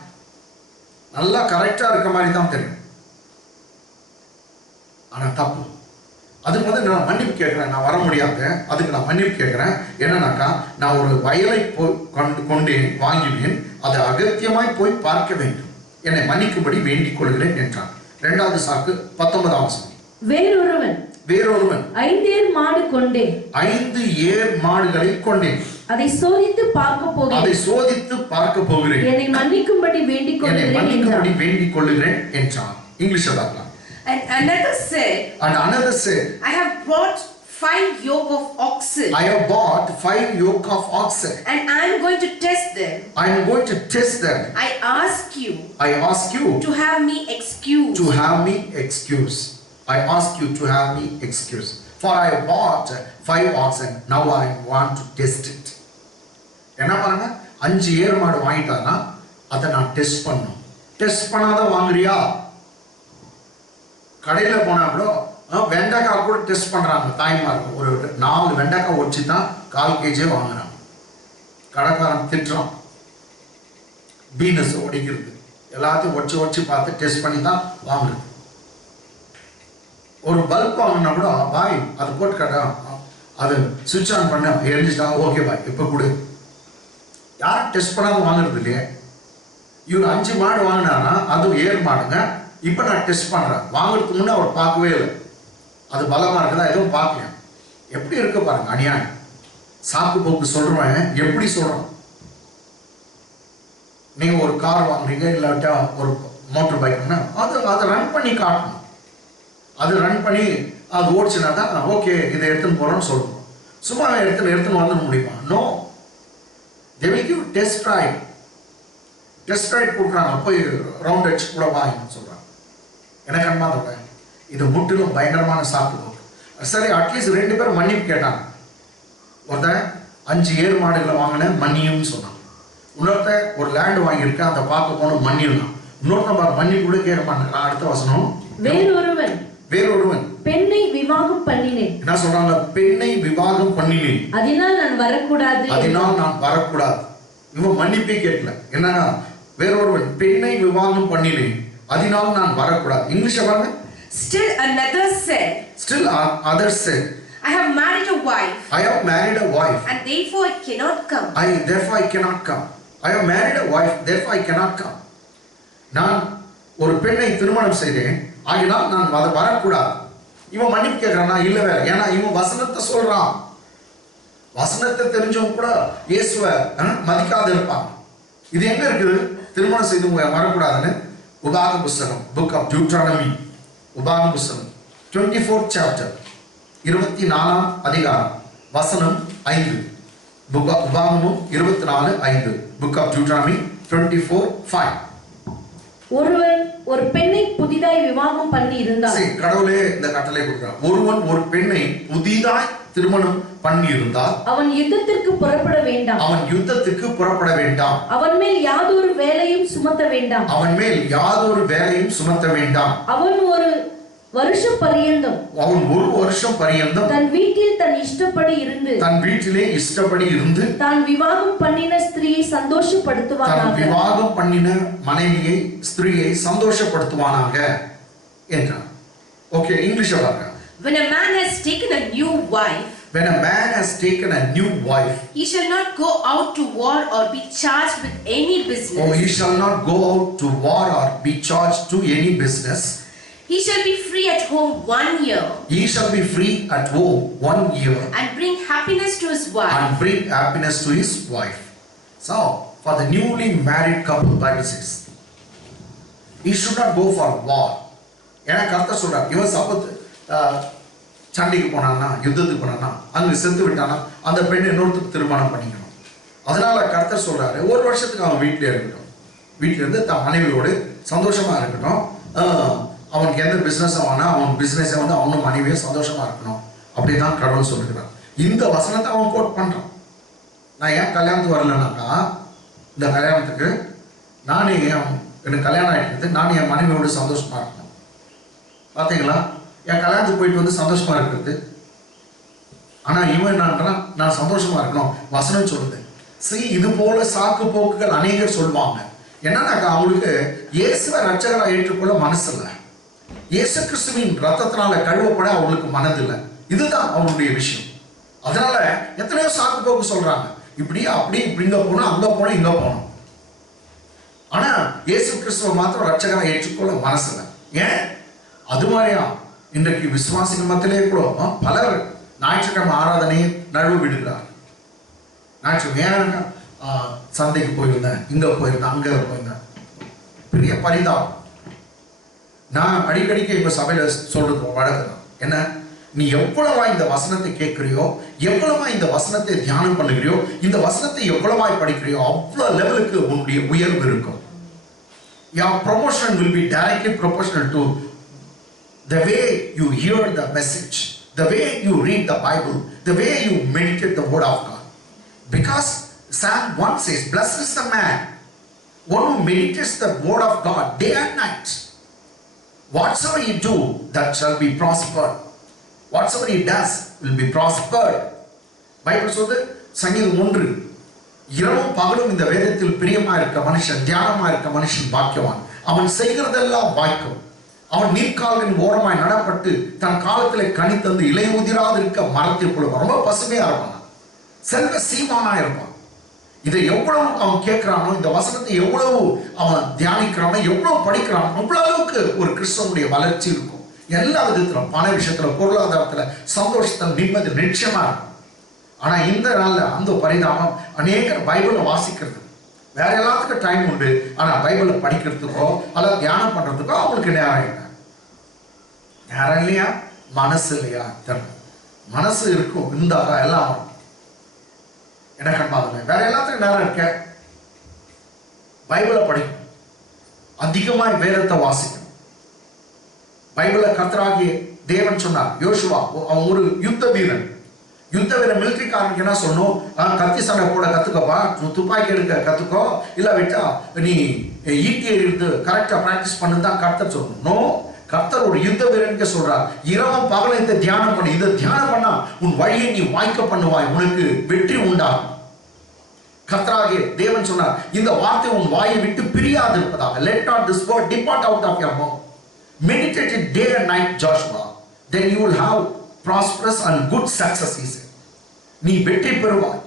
நல்லா கரெக்டா இருக்க மாதிரி தான் தெரியும், ஆனா தப்பு. அதுக்கு வந்து நான் மன்னிப்பு கேட்கிறேன், நான் வர முடியாது, அதுக்கு நான் மன்னிப்பு கேட்கிறேன். என்னன்னாக்கா, நான் ஒரு வயலை கொண்டேன், வாங்கினேன், அதை அகத்தியமாய் போய் பார்க்க வேண்டும், என்னை மன்னிக்கும்படி வேண்டிக் கொள்கிறேன் என்றான். 2வது சாக்கு 19ஆம் வசனம். வேறொருவன் 5 ஏர் மாடு கொண்டேன், 5 ஏர் மாடுகளை கொண்டேன், அதை சோதித்து பார்க்க போகிறேன், என்னை மன்னிக்கும்படி வேண்டிக் கொள்கிறேன் என்றான். இங்கிலீஷ்ல பார்க்கலாம். And another said, I have brought 5 yoke of oxen. And I am going to test them. I ask you to have me excused. For I bought 5 oxen, now I want to test it. என்ன பாருங்க, 5 ஏர் மாடு வாங்கிட்டானா அதை நான் டெஸ்ட் பண்ணணும். டெஸ்ட் பண்ணாத வாங்குறியா? கடையில போனா கூட வெண்டைக்காய் கூட டெஸ்ட் பண்றாங்க தாய்மார்கள். ஒரு 4 வெண்டைக்காய் ஒடிச்சு தான் 1/4 kg வாங்குறாங்க. கடைக்காரன் திட்டுறான், பீனஸ் ஒடிக்கிறது, எல்லாத்தையும் ஒடிச்சு பார்த்து டெஸ்ட் பண்ணி தான் வாங்குறது. ஒரு பல்ப் வாங்கினா கூட, பாய் அது போட்டு கடை, அது சுவிட்ச் ஆன் பண்ண எரிஞ்சிட்டாங்க, ஓகே பாய் இப்போ கொடு. யாரும் டெஸ்ட் பண்ணாத வாங்குறது இல்லையே. இவர் 5 மாடு வாங்கினாரா, அது ஏர் மாடுங்க, இப்போ நான் டெஸ்ட் பண்றேன். வாங்குறதுக்கு முன்னே அவர் பார்க்கவே இல்லை, அது பலமா இருக்குதா எதுவும் பார்க்கல. எப்படி இருக்கு பாருங்க அநியாயம். சாக்கு போக்கு சொல்றவன் எப்படி சொல்றான். நீங்க ஒரு கார் வாங்குறீங்க, இல்லாட்டா ஒரு மோட்டர் பைக்னா அதை ரன் பண்ணி காட்டணும். அது ரன் பண்ணி அது ஓடிச்சுனா தான் ஓகே இதை எடுத்துன்னு போறோம்னு சொல்லணும். சும்மா எடுத்துன்னு வந்து முடியுமா? No, they will give test ride கொடுக்குறாங்க. போய் ரவுண்ட் அடிச்சு கூட வாங்கின்னு சொல்றாங்க. எனக்கு அன்பாதவங்க, இது முற்றிலும் பயங்கரமான சாக்கு போக்கு. சரி, அட்லீஸ்ட் 2 பேர் மன்னிப்பு கேட்டாங்க. ஒருத்தன் 5 ஏர் மாடுகளை வாங்கினேன் மன்னியும்னு சொன்னான். இன்னொருத்தன் ஒரு லேண்ட் வாங்கியிருக்கேன், அதை பார்க்க போனோம் மன்னியும். இன்னொருத்தன் மன்னிப்பு கூட கேட்க மாட்டேங்கிறான். அடுத்த வசனம், வேறொருவன் பெண்ணை விவாகம் பண்ணினேன். என்ன சொல்றாங்க? பெண்ணை விவாகம் பண்ணினேன், அதனால் நான் வரக்கூடாது. இவன் மன்னிப்பே கேட்கல. என்னன்னா வேறொருவன் பெண்ணை விவாகம் பண்ணினேன், அதனால் நான் வரக்கூடாது. இங்கிலீஷ்ல பாருங்க. Still another said. Still others said. I have married a wife. I have married a wife. And therefore I cannot come. Therefore I cannot come. I have married a wife, therefore I cannot come. நான் ஒரு பெண்ணை திருமணம் செய்தேன், ஆகினால் நான் வரக்கூடாது. இவன் மன்னிப்பு கேட்கிறானா? இல்ல வேற. ஏன்னா இவன் வசனத்தை சொல்றான். வசனத்தை தெரிஞ்சவங்க கூட இயேசுவை மதிக்காத இருப்பான். இது எங்க இருக்குது? திருமணம் செய்து வரக்கூடாதுன்னு உபாகம புஸ்தகம், புக் ஆஃப் டியூட்ரானமி, உபாகம புஸ்தகம் 24th chapter, 24ஆம் அதிகாரம், வசனம் 5. உபாகமம் 24:5. Book of Deuteronomy 24:5. ஒருவன் ஒரு பெண்ணை புதிதாய் விவாகம் பண்ணி இருந்தால், கடவுளே இந்த கட்டளை கொடுக்கிறார். ஒருவன் ஒரு பெண்ணை புதிதாய் திருமணம் பண்ணி இருந்தால் அவன் யுத்தத்திற்கு புறப்பட வேண்டாம். அவன் யுத்தத்துக்கு புறப்பட வேண்டாம். அவன் மேல் யாதொரு வேலையும் சுமத்த வேண்டாம். அவன் மேல் யாதொரு வேலையும் சுமத்த வேண்டாம். அவன் ஒரு வருஷம் பரியந்தம், அவன் ஒரு வருஷம் பரியந்தம் தன் வீட்டில் தன் இஷ்டப்படி இருந்து, தன் வீட்டிலே இஷ்டப்படி இருந்து, தான் விவாகம் பண்ணின ஸ்திரீயை சந்தோஷப்படுத்துவானாக. தன் விவாகம் பண்ணின மனைவியை, ஸ்திரீயை சந்தோஷப்படுத்துவானாக என்றார். ஓகே, இங்கிலீஷ்ல பாருங்க. When a man has taken a new wife, when a man has taken a new wife, he shall not go out to war or be charged with any business. he shall not go out to war or be charged to any business. He shall be free at home 1 year. He shall be free at home 1 year. And bring happiness to his wife. And bring happiness to his wife. So, for the newly married couple, Bible says, he should not go for war. ஏன்னா கர்த்தர் சொல்றார், இவன் சபத்து சண்டைக்கு போனான்னா, யுத்தத்துக்கு போனான்னா, அங்கு செத்து விட்டானா, அந்த பெண் இன்னொருத்துக்கு திருமணம் பண்ணிக்கணும். அதனால கர்த்தர் சொல்றாரு, ஒரு வருஷத்துக்கு அவன் வீட்டிலே இருக்கட்டும், வீட்டில இருந்து தன் மனைவியோடு சந்தோஷமா இருக்கட்டும். அவனுக்கு எந்த பிசினஸ் ஆனா அவன் பிசினஸை வந்து அவனும் மனைவியும் சந்தோஷமா இருக்கணும். அப்படிதான் கடவுள் சொல்லுகிறார். இந்த வசனத்தை அவன் கோட் பண்றான். நான் ஏன் கல்யாணத்துக்கு வரலனாக்கா, இந்த கல்யாணத்துக்கு நானே எனக்கு கல்யாணம் ஆகிட்டு நான் என் மனைவியோடு சந்தோஷமா இருக்கணும். பார்த்தீங்களா, என் கல்யாணத்துக்கு போயிட்டு வந்து சந்தோஷமா இருக்கிறது. ஆனா இவன் என்னன்றான், நான் சந்தோஷமா இருக்கணும். வசனம் சொல்லுது. சரி, இது போல சாக்கு போக்குகள் அநேகர் சொல்லுவாங்க. என்னன்னாக்கா, அவங்களுக்கு இயேசுவை ரட்சகரா ஏற்றுக்கொள்ள மனசு இல்லை. இயேசு கிறிஸ்துவின் ரத்தத்தினால கழுவப்பட அவங்களுக்கு மனதில்லை. இதுதான் அவங்களுடைய விஷயம். அதனால எத்தனையோ சாக்கு போக்கு சொல்றாங்க. இப்படி அப்படி இப்படி இங்க போனா, அங்க போனா, இங்க போனோம். ஆனா இயேசு கிறிஸ்துவை மாத்திரம் ரட்சகரா ஏற்றுக்கொள்ள மனசு இல்லை. ஏன்? அது மாதிரியா இன்றைக்கு விசுவாசிகள் மத்தியிலே கூட பலர் ஞாயிற்றுக்கிழமை ஆராதனையை நழுவு விடுகிறார். ஞாயிற்றுக்கிழமை சந்தைக்கு போயிருந்தேன், இங்க போயிருந்தேன், அங்க போயிருந்தேன். பெரிய பரிதாபம். நான் அடிக்கடிக்கு எங்க சபையில சொல்றது வழக்குதான். என்ன, நீ எவ்வளவா இந்த வசனத்தை கேட்கிறியோ, எவ்வளவா இந்த வசனத்தை தியானம் பண்ணுகிறியோ, இந்த வசனத்தை எவ்வளவாய் படிக்கிறியோ, அவ்வளவு லெவலுக்கு உன்னுடைய உயர்வு இருக்கும். Your promotion will be directly proportional to the way you hear the message, the way you read the Bible, the way you meditate the word of God. Because Psalm 1 says, blessed is the man one who meditates the word of God day and night. Whatsoever he do, that shall be prospered. Whatsoever he does will be prospered. Bible சொல்லுது, சங்கீதம் 1, இரவும் பகலும் இந்த வேதத்தில் பிரியமா இருக்க மனுஷன், தியானமா இருக்க மனுஷன் பாக்கியவான். அவன் செய்கிறதெல்லாம் வாய்க்கும். அவன் நீர்க்காலின் ஓரமாய் நடப்பட்டு தன் காலத்திலே கனி தந்து இலை உதிராது இருக்க மரத்தில் கொள்வான். ரொம்ப பசுமையா இருப்பான், செல்வ சீமானா இருப்பான். இதை எவ்வளவு அவன் கேட்கிறானோ, இந்த வசனத்தை எவ்வளவு அவன் தியானிக்கிறானோ, எவ்வளவு படிக்கிறானோ, அவ்வளவு அளவுக்கு ஒரு கிறிஸ்தவனுடைய வளர்ச்சி இருக்கும். எல்லா விதத்திலும், பண விஷயத்துல, பொருளாதாரத்துல, சந்தோஷத்துல, நிம்மதி நிச்சயமா இருக்கும். ஆனா இந்த நாள்ல அந்த பரிதாபம், அநேகர் பைபிளை வாசிக்கிறது, வேற எல்லாத்துக்கும் டைம் உண்டு, ஆனா பைபிளை படிக்கிறதுக்கோ அல்லது தியானம் பண்றதுக்கோ அவங்களுக்கு நேரம் இல்லை. நேரம் இல்லையா? மனசு இல்லையா? தெரியல. மனசு இருக்கும், இருந்தாக்கா எல்லாம் எனக்கு அன்பாதுங்க. வேற எல்லாத்துக்கும் நேரம் இருக்க. பைபிளை படிக்கணும், அதிகமாய் வேதத்தை வாசிக்கணும். பைபிளை கர்த்தராகிய தேவன் சொன்னார். யோசுவா அவன் ஒரு யுத்த வீரன். மிலிட்டரிக்காரனுக்கு என்ன சொல்லணும்? கத்தி சண்டை போட கத்துக்கப்பா, துப்பாக்கி எடுக்க கத்துக்கோ, இல்ல விட்டா நீ ஈட்டி எறிந்து கரெக்டா பிராக்டிஸ் பண்ணு தான் கர்த்தர் சொல்லணும். நோ, கர்த்தர் ஒரு யுத்த வீரனுக்கு சொல்றார், இரவும் பகலை இந்த தியானம் பண்ணு. இதை தியானம் பண்ணா உன் வழியை நீ வாய்க்க பண்ணுவாய், உனக்கு வெற்றி உண்டாகும். கர்த்தராகிய தேவன் சொன்னார், இந்த வார்த்தை உன் வாயை விட்டு பிரியாது இருப்பதாக. Let not this word depart out of your mouth. Meditate it day and night, Joshua. Then you will have prosperous and good success, he said. நீ வெற்றி பெறுவாய்,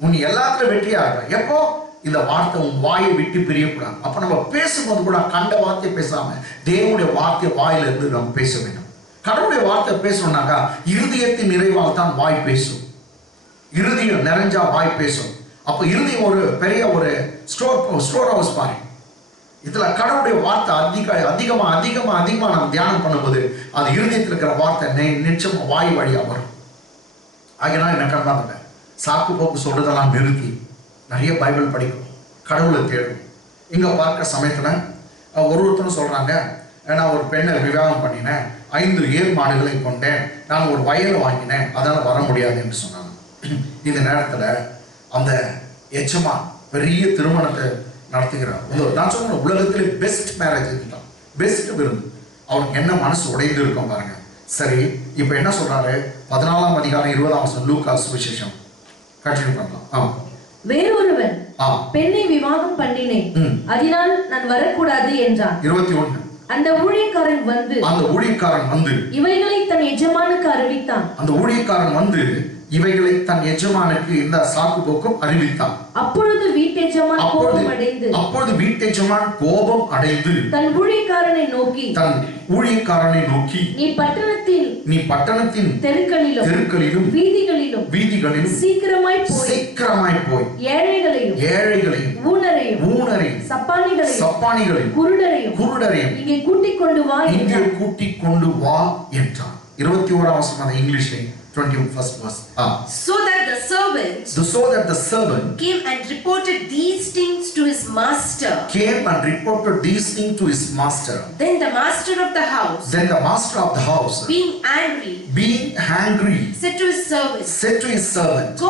உன் எல்லாத்துல வெற்றியாகிறாய். எப்போ? இந்த வார்த்தை உன் வாயை விட்டு பிரியக்கூடாது. அப்ப நம்ம பேசும்போது கூட கண்ட வார்த்தை பேசாம தேவனுடைய வார்த்தை வாயில இருந்து நம்ம பேச வேண்டும். கடவுளுடைய வார்த்தை பேசணும்னாக்கா இருதயத்தின் நிறைவால் தான் வாய் பேசும். இருதயம் நிறைஞ்சா வாய் பேசும். அப்ப இருதயம் ஒரு பெரிய ஒரு ஸ்டோர் ஹவுஸ் பாருங்க. இதுல கடவுளுடைய வார்த்தை அதிகமா நம்ம தியானம் பண்ணும்போது அது இருதயத்தில் இருக்கிற வார்த்தை நிச்சயமா வாய் வழியா வரும். ஆகினா என்ன கண்டாங்க, சாக்கு போக்கு சொல்றதெல்லாம் நிறுத்தி நிறைய பைபிள் படிக்கணும், கடவுளை தேடணும். இங்க பார்க்க சமயத்துல ஒருத்தரும் சொல்றாங்க, நான் ஒரு பெண்ணை விவாகம் பண்ணினேன், 5 ஏர் மாடுகளை கொண்டேன், நான் ஒரு வயலை வாங்கினேன், அதனால வர முடியாது என்று சொன்னாங்க. இந்த நேரத்துல அந்த எஜமான் பெரிய திருமணத்தை நடத்துகிறார். நான் சொன்ன உலகத்திலே பெஸ்ட் மேரேஜ் இதுதான், பெஸ்ட் விருந்து. அவருக்கு என்ன மனசு உடைந்து இருக்கும் பாருங்க. சரி, இப்ப என்ன சொல்றாரு? 14ஆம் அதிகாரம் 20ஆம் வசனம், லூக்கா சுவிசேஷம். கண்டினியூ பண்ணலாம். வேறொருவன் பெண்ணை விவாகம் பண்ணினேன், அதனால் நான் வரக்கூடாது என்றான். 21. அந்த ஊழியக்காரன் வந்து இவைகளை தன் எஜமானுக்கு அறிவித்தான். அந்த ஊழியக்காரன் வந்து இவைகளை தன் எஜமானுக்கு இந்த சாக்கு போக்கும் அறிவித்தான். அப்பொழுது வீட்டெஜமான் கோபம் அடைந்து தன் ஊழியக்காரனை நோக்கி நீ பட்டணத்தின் தெருக்களிலும் வீதிகளிலும் சீக்கிரமாய் போய் ஏழைகளையும் ஊனரையும் சப்பானிகளையும் குருடரையும் இங்கே கூட்டிக் கொண்டு வா என்றான். 21ஆம் வசனம் இங்கிலீஷ்ல 21st verse. So that the servant came and reported these things to his master. Then the master of the house, being angry, said to his servant, Go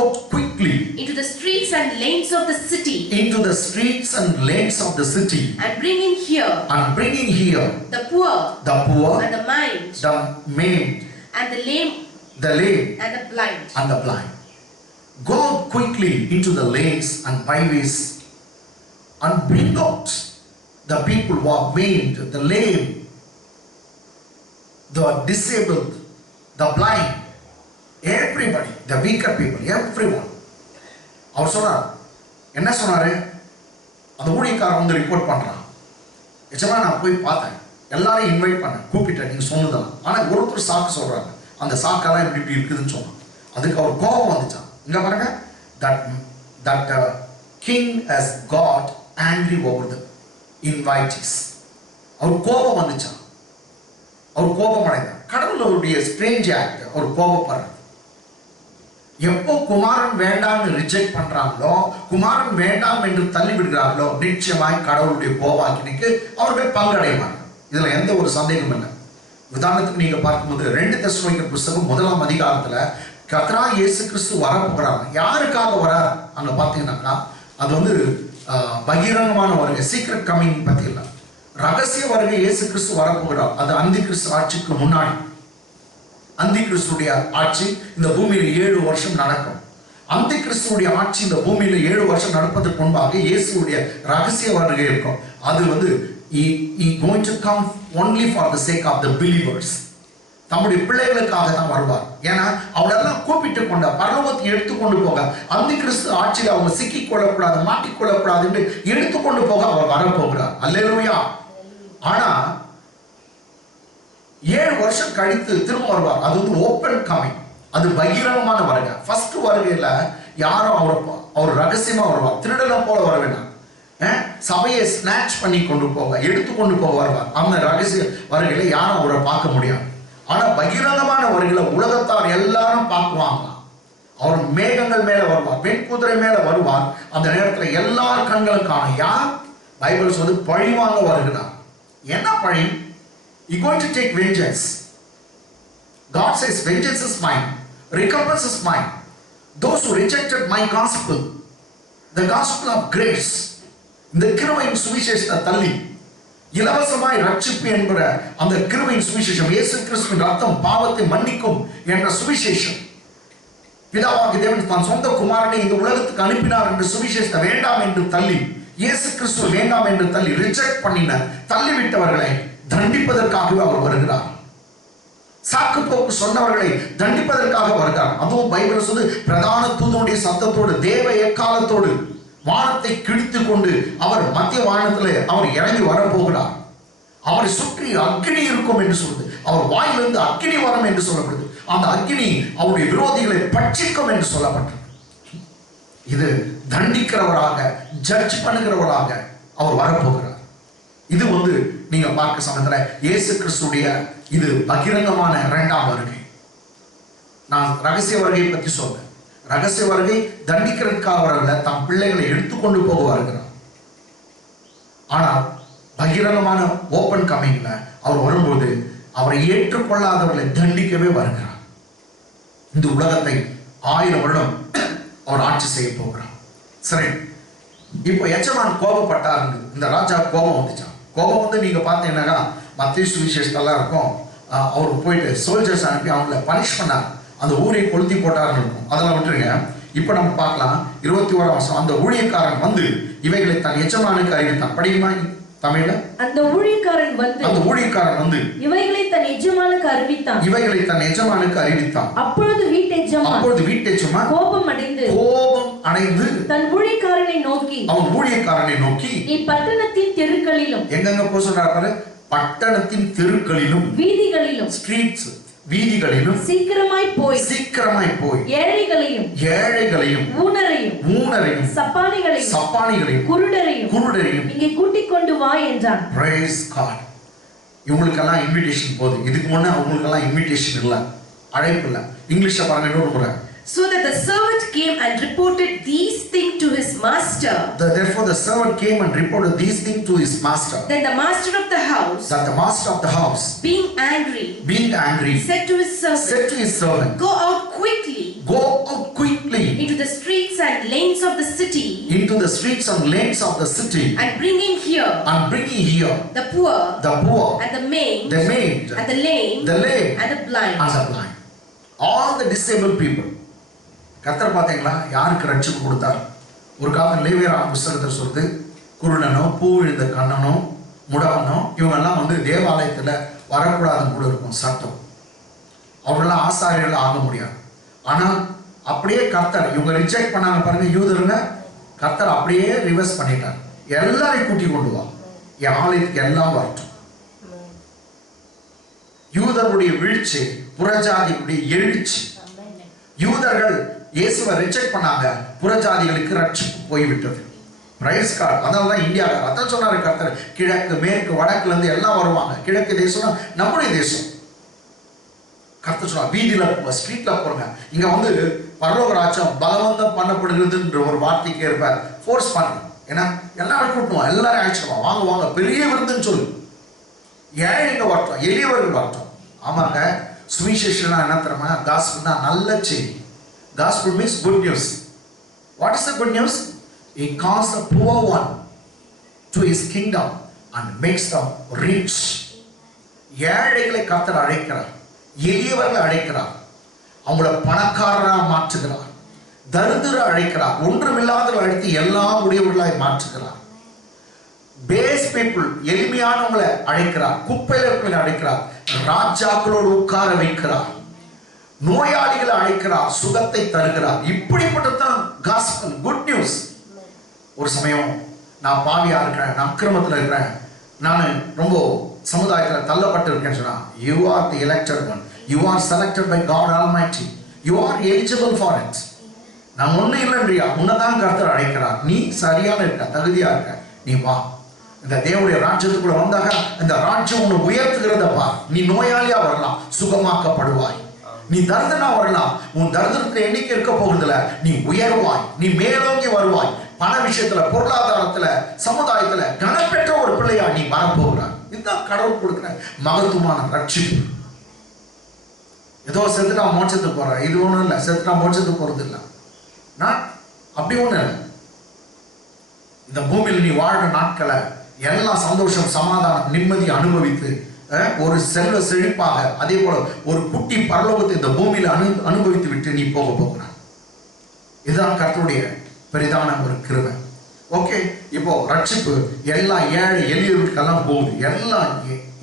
out quickly into the streets and lanes of the city, and bring in here the poor and the maimed and the lame and the blind. Go out quickly into the lanes and byways and bring out the people who are maimed, the lame, the disabled, the blind, everybody, the weaker people, everyone. அவர் சொன்னார், என்ன சொன்னாரு? அந்த ஊழியக்காரன் வந்து ரிப்போர்ட் பண்றான், எச்சமா நான் போய் பார்த்தேன், எல்லாரையும் இன்வைட் பண்ண கூப்பிட்டேன், நீங்க சொன்னதான். ஆனா ஒருத்தர் சாக்கு சொல்றாங்க, அந்த சாக்கெல்லாம் இப்படி இருக்குதுன்னு சொன்னான். அதுக்கு அவர் கோபம் வந்துச்சான். இங்க பாருங்க, that king has got angry over the invitees. அவர் கோபம் வந்துச்சான், அவர் கோபம் அடைந்தார். கடவுளுடைய ஸ்ட்ரேஞ்ச் ஆக்ட், அவர் கோபப்படுறார். எப்போ குமாரன் வேண்டாம்னு ரிஜெக்ட் பண்றாங்களோ, குமாரன் வேண்டாம் என்று தள்ளி விடுகிறார்களோ, நிச்சயமாய் கடவுளுடைய கோபாக்கினிக்கு அவர்கள் பங்கடைவார்கள். இதுல எந்த ஒரு சந்தேகம் இல்லை. உதாரணத்துக்கு நீங்க பார்க்கும்போது 2 தெசலோனிக்கர் புத்தகம் 1ஆம் அதிகாரத்துல கர்த்தராகிய இயேசு கிறிஸ்து வரப்போகிறார். யாருக்காக வரார் அங்க பாத்தீங்கன்னாக்கா, அது வந்து பகிரங்கமான வருகை, சீக்ரெட் கமிங் பத்தி இல்லை, ரகசிய வருகை. இயேசு கிறிஸ்து வரப்போகிறார். அது அந்தி கிறிஸ்து ஆட்சிக்கு முன்னாடி. அந்தி கிறிஸ்துடைய ஆட்சி இந்த பூமியில 7 வருஷம் நடக்கும். அந்தி கிறிஸ்துடைய ஆட்சி இந்த பூமியில 7 வருஷம் நடப்பதற்கு முன்பாக இயேசுடைய ரகசிய வருகை இருக்கும். அது வந்து he going to come only for the sake of the believers. தம்முடைய பிள்ளைகளுக்காக தான் வருவார். ஏன்னா அவளெல்லாம் கூப்பிட்டு கொண்ட பரலோகத்தை எடுத்துக்கொண்டு போக, அந்தி கிறிஸ்து ஆட்சியில் அவங்க சிக்கிக் கொள்ளக்கூடாது, மாட்டிக்கொள்ளக்கூடாது என்று எடுத்துக்கொண்டு போக அவர் வரப்போகிறார். அல்லேலூயா. ஆனா 7 வருஷம் கழித்து திரும்ப வருவார். அது வந்து ஓப்பன் கமிங், அது பகிரங்கமான வருகை. ஃபர்ஸ்ட் வருகையில யாரும் அவர் ரகசியமா வருவார், திருடனை போல வர வேண்டாம். சபையை ஸ்நாட்ச் பண்ணி கொண்டு போக, எடுத்துக்கொண்டு போக வருவார். அந்த ரகசிய வருகையில யாரும் அவரை பார்க்க முடியாது. ஆனா பகிரங்கமான வருகையில உலகத்தார் எல்லாரும் பார்க்குவாங்க. அவர் மேகங்கள் மேல வருவார், வெண்குதிரை மேல வருவார். அந்த நேரத்துல எல்லார் கண்களும் காணும். யார்? பைபிள் சொல்லி பழிவாங்க வருகிறார். என்ன பழி? He going to take vengeance. God says, vengeance is mine, recompense is mine. Those who rejected my gospel, the gospel of grace, இந்த கிருபையின் சுவிசேஷத்தை தள்ளி இலவசமாய் ரட்சிப்பு என்கிற அந்த கிருபையின் சுவிசேஷம், இயேசு கிறிஸ்துவின் ரத்தம் பாவத்தை மன்னிக்கும் என்ற சுவிசேஷம், பிதாவாகிய தேவன் தன் சொந்த குமாரனை இந்த உலகத்துக்கு அனுப்பினார் என்று சுவிசேஷத்தை வேண்டாம் என்று தள்ளி, இயேசு கிறிஸ்துவ வேண்டாம் என்று தள்ளி ரிஜெக்ட் பண்ணின தள்ளிவிட்டவர்களை தண்டிப்பதற்காகவே அவர் வருகிறார். சாக்கு போக்கு சொன்னவர்களை தண்டிப்பதற்காக வருகிறார். அதுவும் பைபிள் சொல்லு, பிரதான தூதனுடைய சத்தத்தோடு தேவ எக்காலத்தோடு வானத்தை கிழித்து கொண்டு அவர் மத்திய வானத்திலே அவர் இறங்கி வரப்போகிறார். அவரை சுற்றி அக்கினி இருக்கும் என்று சொல்லுது. அவர் வாயிலிருந்து அக்கினி வரும் என்று சொல்லப்படுது. அந்த அக்கினி அவருடைய விரோதிகளை பட்சிக்கும் என்று சொல்லப்பட்டது. இது தண்டிக்கிறவராக, ஜட்ஜ் பண்ணுகிறவராக அவர் வரப்போகிறார். இது நீங்க பார்க்க சமயத்துல இயேசு கிறிஸ்துடைய இது பகிரங்கமான இரண்டாம் வருகை. நான் ரகசிய வருகையை பற்றி சொல்றேன். ரகசிய வருகை தண்டிக்கிறதுக்காக வரல, தம் பிள்ளைகளை எடுத்துக்கொண்டு போக வருகிறார். ஆனால் பகிரங்கமான ஓபன் கமிங்ல அவர் வரும்போது அவரை ஏற்றுக்கொள்ளாதவர்களை தண்டிக்கவே வருகிறார். இந்த உலகத்தை 1000 வருடம் அவர் ஆட்சி செய்ய போகிறார். சரி, இப்போ எஜமான் கோபப்பட்டார். இந்த ராஜா கோபம் வந்துச்சான். கோபம் நீங்க பார்த்தீங்கன்னா மத்திய சுவிசேஷத்தெல்லாம் இருக்கும். அவர் போயிட்டு சோல்ஜர்ஸ் அனுப்பி அவங்கள பனிஷ் பண்ணார். அந்த ஊரை கொளுத்தி போட்டார்னு இருக்கும். அதெல்லாம் விட்டுருங்க. இப்ப நம்ம பார்க்கலாம் 21ஆம் வசனம். அந்த ஊழியக்காரன் இவைகளை தன் எஜமானுக்கு அறிவித்தான். படிக்குமா தமிழ்ல? அந்த ஊழியக்காரன் வந்து இவைகளை தன் எஜமானுக்கு அறிவித்தான். அப்பொழுது வீட்டெஜமான் கோபம் அடைந்து தன் ஊழியக்காரனை நோக்கி நீ பட்டணத்தின் தெருக்களிலும், எங்கெங்க போக சொல்றாரு? பட்டணத்தின் தெருக்களிலும், வீதிகளிலும், ஸ்ட்ரீட்ஸ் வீதிகளிலும் சீக்கிரமாய் போய் ஏழைகளையும் ஊனரையும் சப்பானிகளையும் குருடரையும் இங்கே கூட்டிக் கொண்டு வா என்றான். Praise God. இவங்களுக்கெல்லாம் இன்விடேஷன் போகுது. இதுக்கு முன்னே அவங்களுக்கெல்லாம் இன்விடேஷன் இல்லை, அழைப்பு இல்லை. இங்கிலீஷ்ல பாருங்க இன்னொரு முறை. So that the servant came and reported these things to his master. Therefore the servant came and reported these things to his master. Then the master of the house, being angry, said to his servant, Go out quickly into the streets and lanes of the city, and bring in here the poor and the maimed and the lame and the blind. All the disabled people. கர்த்தர் பார்த்தீங்களா யாருக்கு ரட்சிப்பு கொடுத்தார்? ஒரு காலம் லேவியராகம புத்தகத்தில் சொல்லுது, குருடனோ, பூ விழுந்த கண்ணனோ, முடவனோ இவங்கெல்லாம் தேவாலயத்தில் வரக்கூடாதுன்னு கூட இருக்கும் சட்டம். அவங்களெல்லாம் ஆசாரியர்கள் ஆக முடியாது. ஆனால் அப்படியே கர்த்தர் இவங்க ரிஜெக்ட் பண்ணாங்க பாருங்க யூதருங்க, கர்த்தர் அப்படியே ரிவர்ஸ் பண்ணிட்டார். எல்லாரையும் கூட்டி கொண்டு வா, என் ஆலயத்துக்கு எல்லாம் வரட்டும். யூதருடைய வீழ்ச்சி, புறஜாதிகளுடைய எழுச்சி. யூதர்கள் இயேசுவை ரிஜெக்ட் பண்ணாங்க, புறஜாதிகளுக்கு ரட்சிப்பு போய்விட்டது. Praise God. அதனால தான் இந்தியாவில் அதான் சொன்னாரு கர்த்தர், கிழக்கு மேற்கு வடக்குல இருந்து எல்லாம் வருவாங்க. கிழக்கு தேசம் நம்முடைய தேசம். கர்த்தர் சொன்னார், வீதியில ஸ்ட்ரீட்ல போறங்க. இங்க பரலோக ராஜ்யம் பலவந்தம் பண்ணப்படுகிறதுன்ற ஒரு வார்த்தைக்கு ஏற்ப ஃபோர்ஸ் பண்ணுங்க. ஏன்னா எல்லாரும் கூட்டுவோம், எல்லாரும் அழைச்சிடுவோம், வாங்க வாங்க பெரிய விருந்துன்னு சொல்லு. ஏழைங்க வரட்டும், எளியவர்கள் வரட்டும். ஆமாங்க, சுவிசேஷனா என்ன தெரியுமா? காஸ்பல்னா நல்ல செய்தி. Gospel means good news. What is the good news? He calls the poor one to his kingdom and makes them rich. ஏழைகளை கர்த்தர் அழைக்கிறார், எளியவர்களை அழைக்கிறார், அவங்கள பணக்காரராக மாற்றுகிறார். தரித்திர அழைக்கிறார், ஒன்றுமில்லாதவர்கள் அழைத்து எல்லாம் உடையவர்களாய் மாற்றுகிறார். பேஸ் பீப்புள் எளிமையானவங்களை அழைக்கிறார், குப்பையில இருக்கிறவங்களை அழைக்கிறார், ராஜாக்களோடு உட்கார வைக்கிறார், நோயாளிகளை அழைக்கிறார், சுகத்தை தருகிறார். இப்படிப்பட்டதான் காஸ்பல், குட் நியூஸ். ஒரு சமயம் நான் பாவியா இருக்கிறேன், நான் அக்கிரமத்தில் இருக்கிறேன், நான் ரொம்ப சமுதாயத்தில் தள்ளப்பட்டு இருக்கேன்னு சொன்னா, you are the elected one, you are selected by God almighty, you are eligible for it. நான் ஒன்னும் இல்லைன்றியா, உன்னதான் கர்த்தர் அழைக்கிறார். நீ சரியான இருக்க, தகுதியா இருக்க, நீ வா. இந்த தேவனுடைய ராஜ்யத்துக்குள்ள வந்தாக இந்த ராஜ்யம் உன்னை உயர்த்துகிறதப்பா. நீ நோயாளியா வரலாம், சுகமாக்கப்படுவாய். நீ தரித்திரனா வரலாம், உன் தரித்திரத்துல எண்ணிக்கை இருக்க போகிறதுல நீ உயர்வாய், நீ மேலோங்கி வருவாய். பண விஷயத்துல, பொருளாதாரத்துல, சமுதாயத்துல கனப்பெற்ற ஒரு பிள்ளையா நீ வரப்போகிறாய். இதுதான் கடவுள் கொடுக்கிற மகத்துவமான ரட்சிப்பு. ஏதோ செத்துட்டா மோட்சத்துக்கு போற, இது ஒண்ணும் இல்லை. செத்துட்டா மோட்சத்துக்கு போறது இல்லை, நான் அப்படி ஒண்ணு இல்லை. இந்த பூமியில் நீ வாழ்ற நாட்களை எல்லாம் சந்தோஷம், சமாதானம், நிம்மதி அனுபவித்து ஒரு செல்வ செழிப்பாக, அதே போல ஒரு குட்டி பரலோகத்தை இந்த பூமியில அனுபவித்து விட்டு நீ போக போகிறான். இதுதான் கர்த்தருடைய பெரிதான ஒரு கிருபை. ஓகே, இப்போ ரட்சிப்பு எல்லா ஏழை எளியவர்களுக்கெல்லாம் போகுது.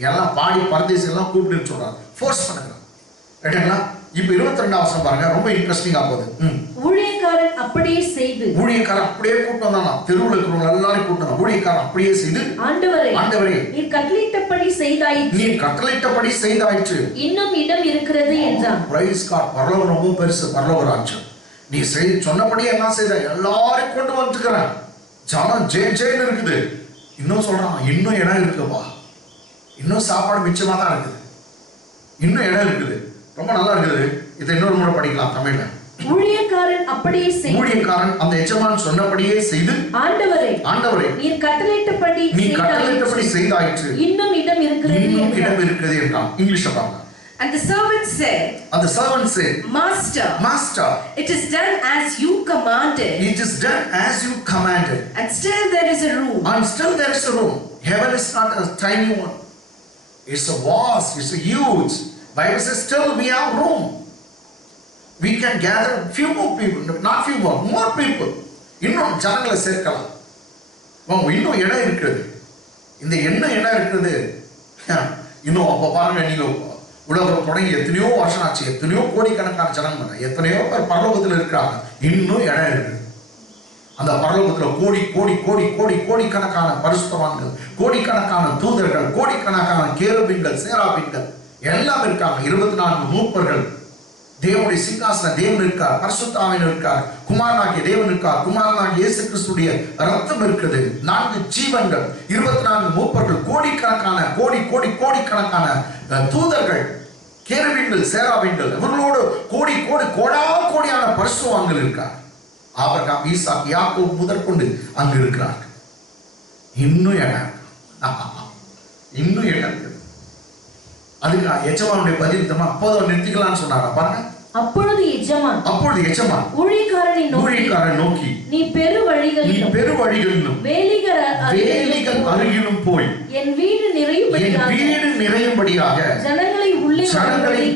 எல்லாம் பாடி பரதேசி எல்லாம் கூப்பிட்டு சொல்றாங்க, ஃபோர்ஸ் பண்ணுறாங்க. ரைட்டுங்களா? இப்போ 22 வசனம் பாருங்க, ரொம்ப இன்ட்ரெஸ்டிங்கா போகுது. ஊழியக்காரன் அப்படியே செய்து, ஊழியக்காரன் அப்படியே கூட்டம் தானா, தெருவில் இருக்கிறவங்க எல்லாரும் கூட்டம். ஊழியக்காரன் அப்படியே செய்து, ஆண்டவரே நீர் கட்டளையிட்டபடி செய்தாயிற்று, நீர் கட்டளையிட்டபடி செய்தாயிற்று, இன்னும் இடம் இருக்கிறது என்றான். Praise God. பரலோகம் ரொம்ப பெருசு, பரலோக ராஜ்யம். நீ சொன்னபடியே எல்லாம் செய்த, எல்லாரும் கொண்டு வந்துக்கிறேன், ஜனம் ஜெயின் இருக்குது. இன்னும் சொல்றான், இன்னும் இடம் இருக்குப்பா, இன்னும் சாப்பாடு மிச்சமா தான் இருக்குது, இன்னும் இடம் இருக்குது. ரொம்ப நல்லா இருக்குது. இதை இன்னொரு முறை படிக்கலாம் தமிழ்ல. ஊழியக்காரன் அப்படியே செய்து, ஊழியக்காரன் அந்த எஜமான் சொன்னபடியே செய்து, ஆண்டவரே நீர் கட்டளையிட்டபடி செய்தாயிற்று, இன்னும் இடம் இருக்கிறது என்றான். இங்கிலீஷ்ல பாருங்க. And the servant said, Master, it is done as you commanded. It is done as you commanded. And still there is a room. Heaven is not a tiny one. It's a vast, it's a huge. Bible says still we have room. We can gather few more people, not few more people. இன்னும் ஜனங்களை சேர்க்கலாம். இன்னும் இடம் இருக்குது. இந்த இடம் இருக்குது. இன்னும் அப்ப பாருங்க, நீங்க உலகம் தொடங்கி எத்தனையோ வருஷம் ஆச்சு, எத்தனையோ கோடிக்கணக்கான ஜனங்க, எத்தனையோ பேர் பரலோகத்தில் இருக்கிறாங்க. இன்னும் இடம் இருக்குது. அந்த பரலோகத்தில் கோடி கோடி கோடி கோடி கோடிக்கணக்கான பரிசுத்தவான்கள், கோடிக்கணக்கான தூதர்கள், கோடிக்கணக்கான கேருபீன்கள், சேராபீன்கள் எல்லாம் இருக்காங்க. 24 மூப்பர்கள், தேவனுடைய சிங்காசன தேவன் இருக்கார், பரிசுத்த ஆவியானவர் இருக்கார், குமாரனாகிய தேவன் இருக்கார், குமாரனாகிய இயேசு கிறிஸ்துடைய ரத்தம் இருக்குது, 4 ஜீவன்கள், 24 மூப்பர்கள், கோடிக்கணக்கான கோடிக்கணக்கான தூதர்கள், கேருபீன்கள், சேராபீன்கள், இவர்களோடு கோடியான பரிசுத்தவான்கள் இருக்கார். ஆபிரகாம், ஈசாக், யாக்கோபு முதற்கொண்டு அங்கு இருக்கிறார். இன்னும் இடம் இருக்குது. அதுக்கு எஜமானுடைய பதில் தம்மா அப்போது நிறுத்திக்கலாம்னு சொன்னாங்க. பாருங்க, அப்பொழுது எஜமான் ஊழியக்காரனை நோக்கி, நீ பெரு வழிகளிலும் வேலிகள் அருகிலும் போய் என் வீடு நிறையும்படியாக ஜனங்களை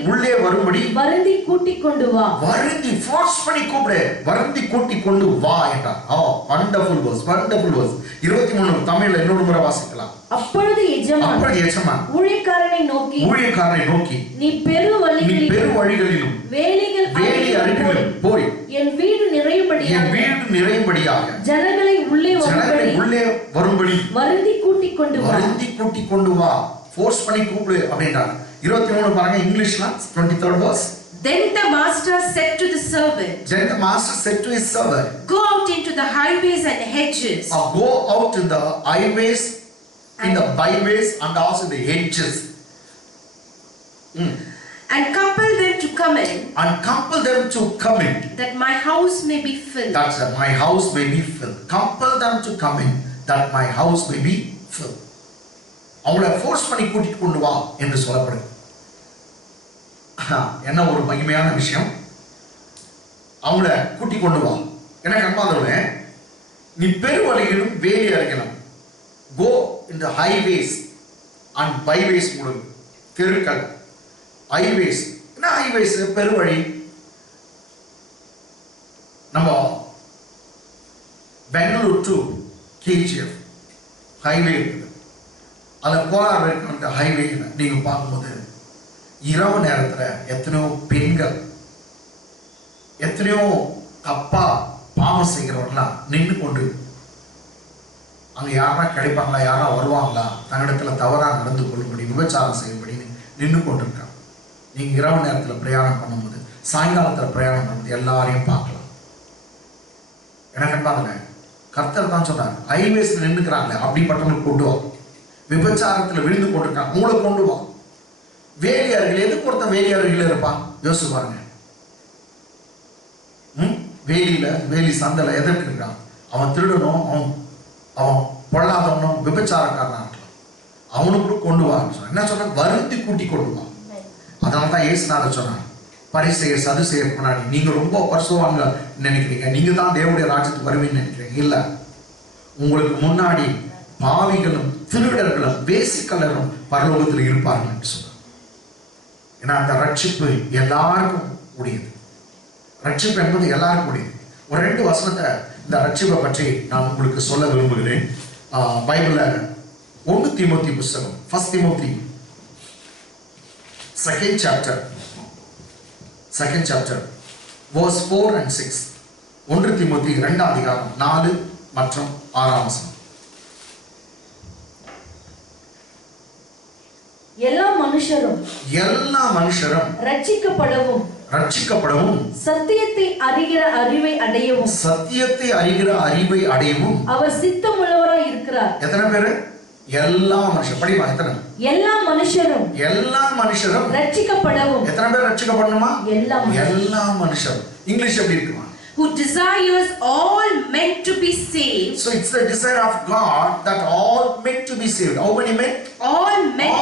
உள்ளே வரும்படி வருந்தி கூட்டிக் கொண்டு வா. வருந்தி ஃபோர்ஸ் பண்ணி கூப்பிடு, வருந்தி கூட்டிக் கொண்டு வா என்றார். Wonderful verse. 23 தமிழ்ல இன்னொரு முறை வாசிக்கலாம். அப்பொழுது எஜமான் ஊழியக்காரனை நோக்கி, நீ பெரு வழிகளிலும் வேலி அருகிலும் போய் என் வீடு நிறையும்படியாக ஜனங்களை உள்ளே வரும்படி வருந்தி கூட்டிக் கொண்டு வா. ஃபோர்ஸ் பண்ணி கூப்பிடு அப்படின்றார். 23 பாருங்க, இங்கிலீஷ்ல 23rd verse. Then the master said to his servant, Go out into the highways and hedges. Go out in the highways, in the byways, and also the hedges. And compel them to come in. That my house may be filled. My house may be filled. Compel them to come in, that my house may be filled. அவங்கள ஃபோர்ஸ் பண்ணி கூட்டிட்டு கொண்டு வா என்று சொல்லப்படுது. என்ன ஒரு மகிமையான விஷயம். அவங்கள கூட்டிக் கொண்டு வா. எனக்கு அன்பானவர்களே, நீ பெருவழிகளிலும் வேலி அருகிலும், கோ இன் தி ஹைவேஸ் அண்ட் பைவேஸ், மூலம் தெருக்கள், ஹைவேஸ். என்ன ஹைவேஸ்? பெருவழி. நம்ம பெங்களூர் டு கேஜிஎஃப் ஹைவே இருக்குது. அதில் கோலார் வரைக்கும் அந்த ஹைவே நீங்கள் பார்க்கும்போது இரவு நேரத்தில் எத்தனையோ பெண்கள், எத்தனையோ அப்பா பாவம் செய்கிறவர்களாம் நின்று கொண்டு, அங்கே யாரா கிடைப்பாங்களா, யாரா வருவாங்களா, தன்னிடத்தில் தவறாக நடந்து கொள்ளும்படி, விபச்சாரம் செய்யும்படின்னு நின்று கொண்டிருக்காங்க. நீங்கள் இரவு நேரத்தில் பிரயாணம் பண்ணும்போது, சாயங்காலத்தில் பிரயாணம் பண்ணும்போது எல்லாரையும் பார்க்கலாம். எனக்கு அன்பாங்க, கர்த்தர் தான் சொன்னார், ஹைவேஸில் நின்றுக்கிறாங்களே அப்படிப்பட்டவங்களுக்கு கொண்டு வா. விபச்சாரத்தில் விழுந்து கொண்டிருக்காங்க, உங்களை கொண்டு வா. வேலி அருகில், எதுக்கு ஒருத்தன் வேலி அருகில் இருப்பான்? யோசிச்சு பாருங்க. வேலி சந்தையில் எதற்கு இருக்கான்? அவன் திருடணும், அவன் பொல்லாதவனும் விபச்சாரக்காரனா இருக்கலாம். அவனுக்கு கொண்டு வான்னு சொன்னான். என்ன சொன்ன? வருந்தி கூட்டி கொண்டு வா. அதனால தான் ஏசுநாதர் சொன்னான், பரிசேயர் சதுசேயர் முன்னாடி நீங்க ரொம்ப பரிசுவாங்க நினைக்கிறீங்க, நீங்க தான் தேவனுடைய ராஜ்யத்துக்கு வருவீங்கன்னு நினைக்கிறீங்க. இல்ல, உங்களுக்கு முன்னாடி பாவிகளும் திருடர்களும் வேசிக்கலரும் பரலோகத்தில் இருப்பார்கள் என்று சொன்னார். ஏன்னா அந்த ரட்சிப்பு எல்லாருக்கும் உடையது. ரட்சிப்பு என்பது எல்லாருக்கும் உடையது. ஒரு 2 வசனத்தை இந்த ரட்சிப்பை பற்றி நான் உங்களுக்கு சொல்ல விரும்புகிறேன். பைபிள்ல 1 தீமோத்தி புத்தகம், 1 Timothy 2nd chapter verse 4 and 6. 1 Timothy 2 அதிகாரம் 4 மற்றும் 6 வசனம். எல்லா மனுஷரும் ரட்சிக்கப்படவும் சத்தியத்தை அறிகிற அறிவை அடையவும் அவர் சித்தமுள்ளவராய் இருக்கிறார். எத்தனை பேரு? எல்லா மனுஷரும். படிமா, எத்தனை? எல்லா மனுஷரும் ரட்சிக்கப்படவும். எத்தனை பேர் ரட்சிக்கப்படணுமா? எல்லா மனுஷரும். இங்கிலீஷ் எப்படி இருக்குமா? Who desires all men to be saved. So it's the desire of God that all men to be saved. How many men? All men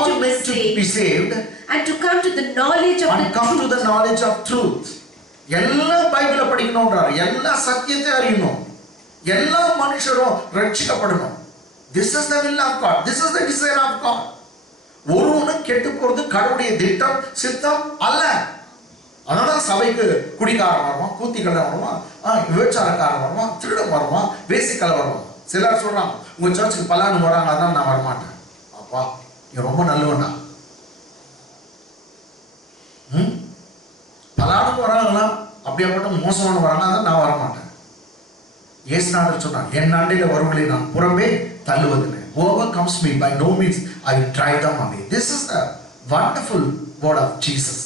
to be saved and to come to the knowledge of the come truth. to the knowledge of truth. எல்லா பைபிளை படிக்கணும்ன்றார். எல்லா சத்தியத்தை அறியணும். எல்லா மனுஷரும் ரட்சிக்கப்படணும். This is the will of God. This is the desire of God. ஒருவனும் கெட்டு போறது கடவுளுடைய திட்டம் சித்தம் அல்ல. அதனால சபைக்கு குடிகாரன் வருவான், கூத்திக்கல்ல வருவான், விபச்சாரக்காரன் வருவான், திருடன் வருவான், வேசிக்கலை வருவான். சிலர் சொல்றாங்க உங்க சர்ச்சுக்கு பலான்னு வராங்க, அதான் நான் வரமாட்டேன். அப்பா நீ ரொம்ப நல்லவனா? பலானுக்கு வராங்களா? அப்படியாப்பட்ட மோசமான வராங்க, அதான் நான் வரமாட்டேன். இயேசுநாதர் சொன்னார், என் ஆண்டையில வருவங்களை நான் புறம்பே தள்ளுவதில்லை. Whoever comes me by no means I will drive them away. This is the wonderful word of Jesus.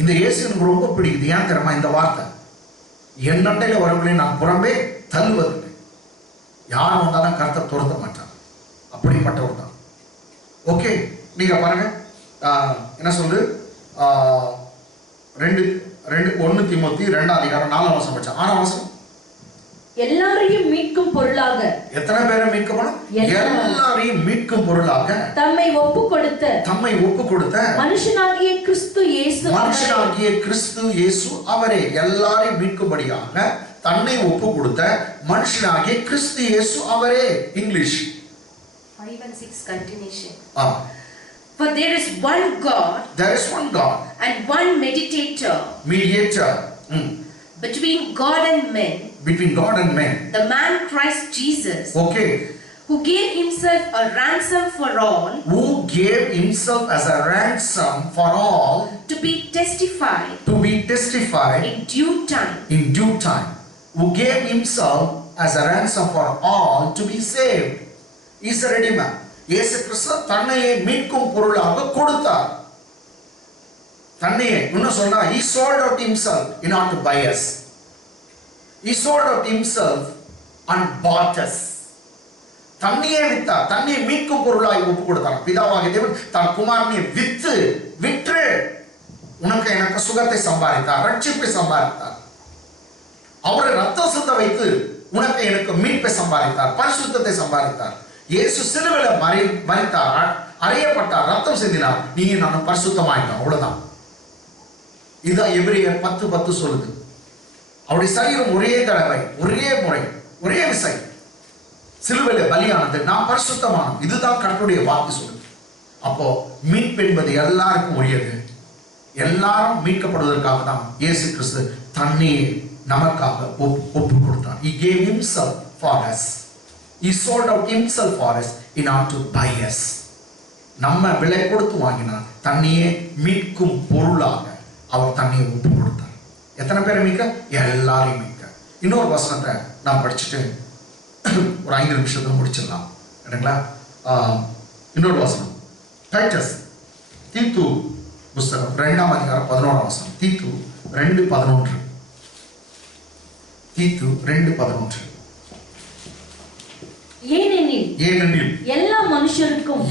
இந்த இயேசு எனக்கு ரொம்ப பிடிக்குது. ஏன் தெரியுமா? இந்த வார்த்தை, என் அண்டையில வருவங்களை நான் புறம்பே தள்ளுவதில்லை. யார் வந்தாலும் கர்த்தர் துரத்த மாட்டார். அப்படிப்பட்டவர் தான். ஓகே, நீங்க பாருங்க என்ன சொல்லுது? 1 தீமோத்தி 2 அதிகாரம் 4 வசனம் படிச்சா 6 வசனம். எல்லாரையும் மீட்கும் பொருளாக. எத்தனை பேரை மீட்கணும்? எல்லாரையும் மீட்கும் பொருளாக தம்மை ஒப்பு கொடுத்த மனுஷனாகிய கிறிஸ்து இயேசு அவரே. எல்லாரையும் மீட்கும்படியாக தன்னை ஒப்பு கொடுத்த மனுஷனாகிய கிறிஸ்து இயேசு அவரே. English 5 and 6 continuation. For there is one God and one mediator between God and men, the man Christ Jesus. Okay. Who gave himself a ransom for all. Who gave himself as a ransom for all. To be testified. In due time. Who gave himself as a ransom for all to be saved. He is a redeemer. இயேசு கிறிஸ்து தன்னையே மீட்கும் பொருளாக கொடுத்தார். தன்னையே இன்னும் சொன்னா he sold out himself in order to buy us. He sold out himself and bought us. தன்னையே வித்தார். தன்னை மீட்கும் பொருளாய் ஒப்பு கொடுத்தார். பிதாவாகிய தேவன் தன் குமாரனை விற்று உனக்கு எனக்கு சுகத்தை சம்பாதித்தார், ரட்சிப்பை சம்பாதித்தார். அவரை ரத்தம் சிந்த வைத்து உனக்கு எனக்கு மீட்பை சம்பாதித்தார், பரிசுத்தத்தை சம்பாதித்தார். இயேசு சிலுவையில் மரித்தார், அறையப்பட்டார், ரத்தம் சிந்தினார். நீங்க நானும் பரிசுத்தமாயிட்டோம். அவ்வளவுதான். இதுதான் எபிரேயர் 10:10 சொல்லுது. அவருடைய சரீரம் ஒரே தடவை, ஒரே முறை, ஒரே விசை சிலுவையில் பலியானது. நாம் பரிசுத்தமானோம். இதுதான் கர்த்தருடைய வாக்கு சொல்லுது. அப்போ மீட்பு என்பது எல்லாருக்கும் உரியது. எல்லாரும் மீட்கப்படுவதற்காக தான் இயேசு கிறிஸ்து தன்னையே நமக்காக ஒப்பு கொடுத்தார். He gave himself for us. He sold out himself for us in order to buy us. நம்ம விலை கொடுத்து வாங்கினார். தன்னையே மீட்கும் பொருளாக அவர் தன்னையே ஒப்பு கொடுத்தார். எத்தனை பேரை மீட்க? எல்லாரையும் மீட்க. இன்னொரு வசனத்தை நான் படிச்சுட்டு ஒரு 5 நிமிஷத்துல முடிச்சிடலாம். சரிங்களா? இன்னொரு வசனம் டைட்டஸ் தீத்து புஸ்தகம் 2ஆம் அதிகாரம் 11ஆம் வசனம். தீத்து 2:11. தீத்து 2:11. ஏனெனில் எல்லா மனுஷருக்கும்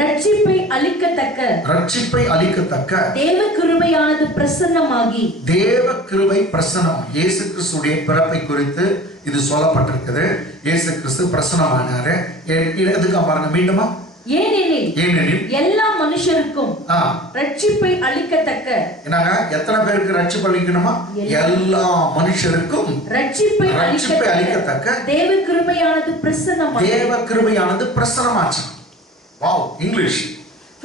ரட்சிப்பை அளிக்கத்தக்க தேவ கிருபையானது பிரசன்னமாகி. தேவ கிருபை பிரசன்னம். இயேசு கிறிஸ்துடைய பிறப்பை குறித்து இது சொல்லப்பட்டிருக்குது. இயேசு கிறிஸ்து பிரசன்னமானாரு. எதுக்கு பாருங்க மீண்டுமா? ஏனெனில் எல்லா மனுஷருக்கும் ரட்சிப்பை அளிக்கத்தக்க. என்னங்க? எத்தனை பேருக்கு ரட்சிப்பு அளிக்கணுமா? எல்லா மனுஷருக்கும் ரட்சிப்பை அளிக்கத்தக்க தேவ கிருபையானது பிரசன்னமாச்சு. Wow, English.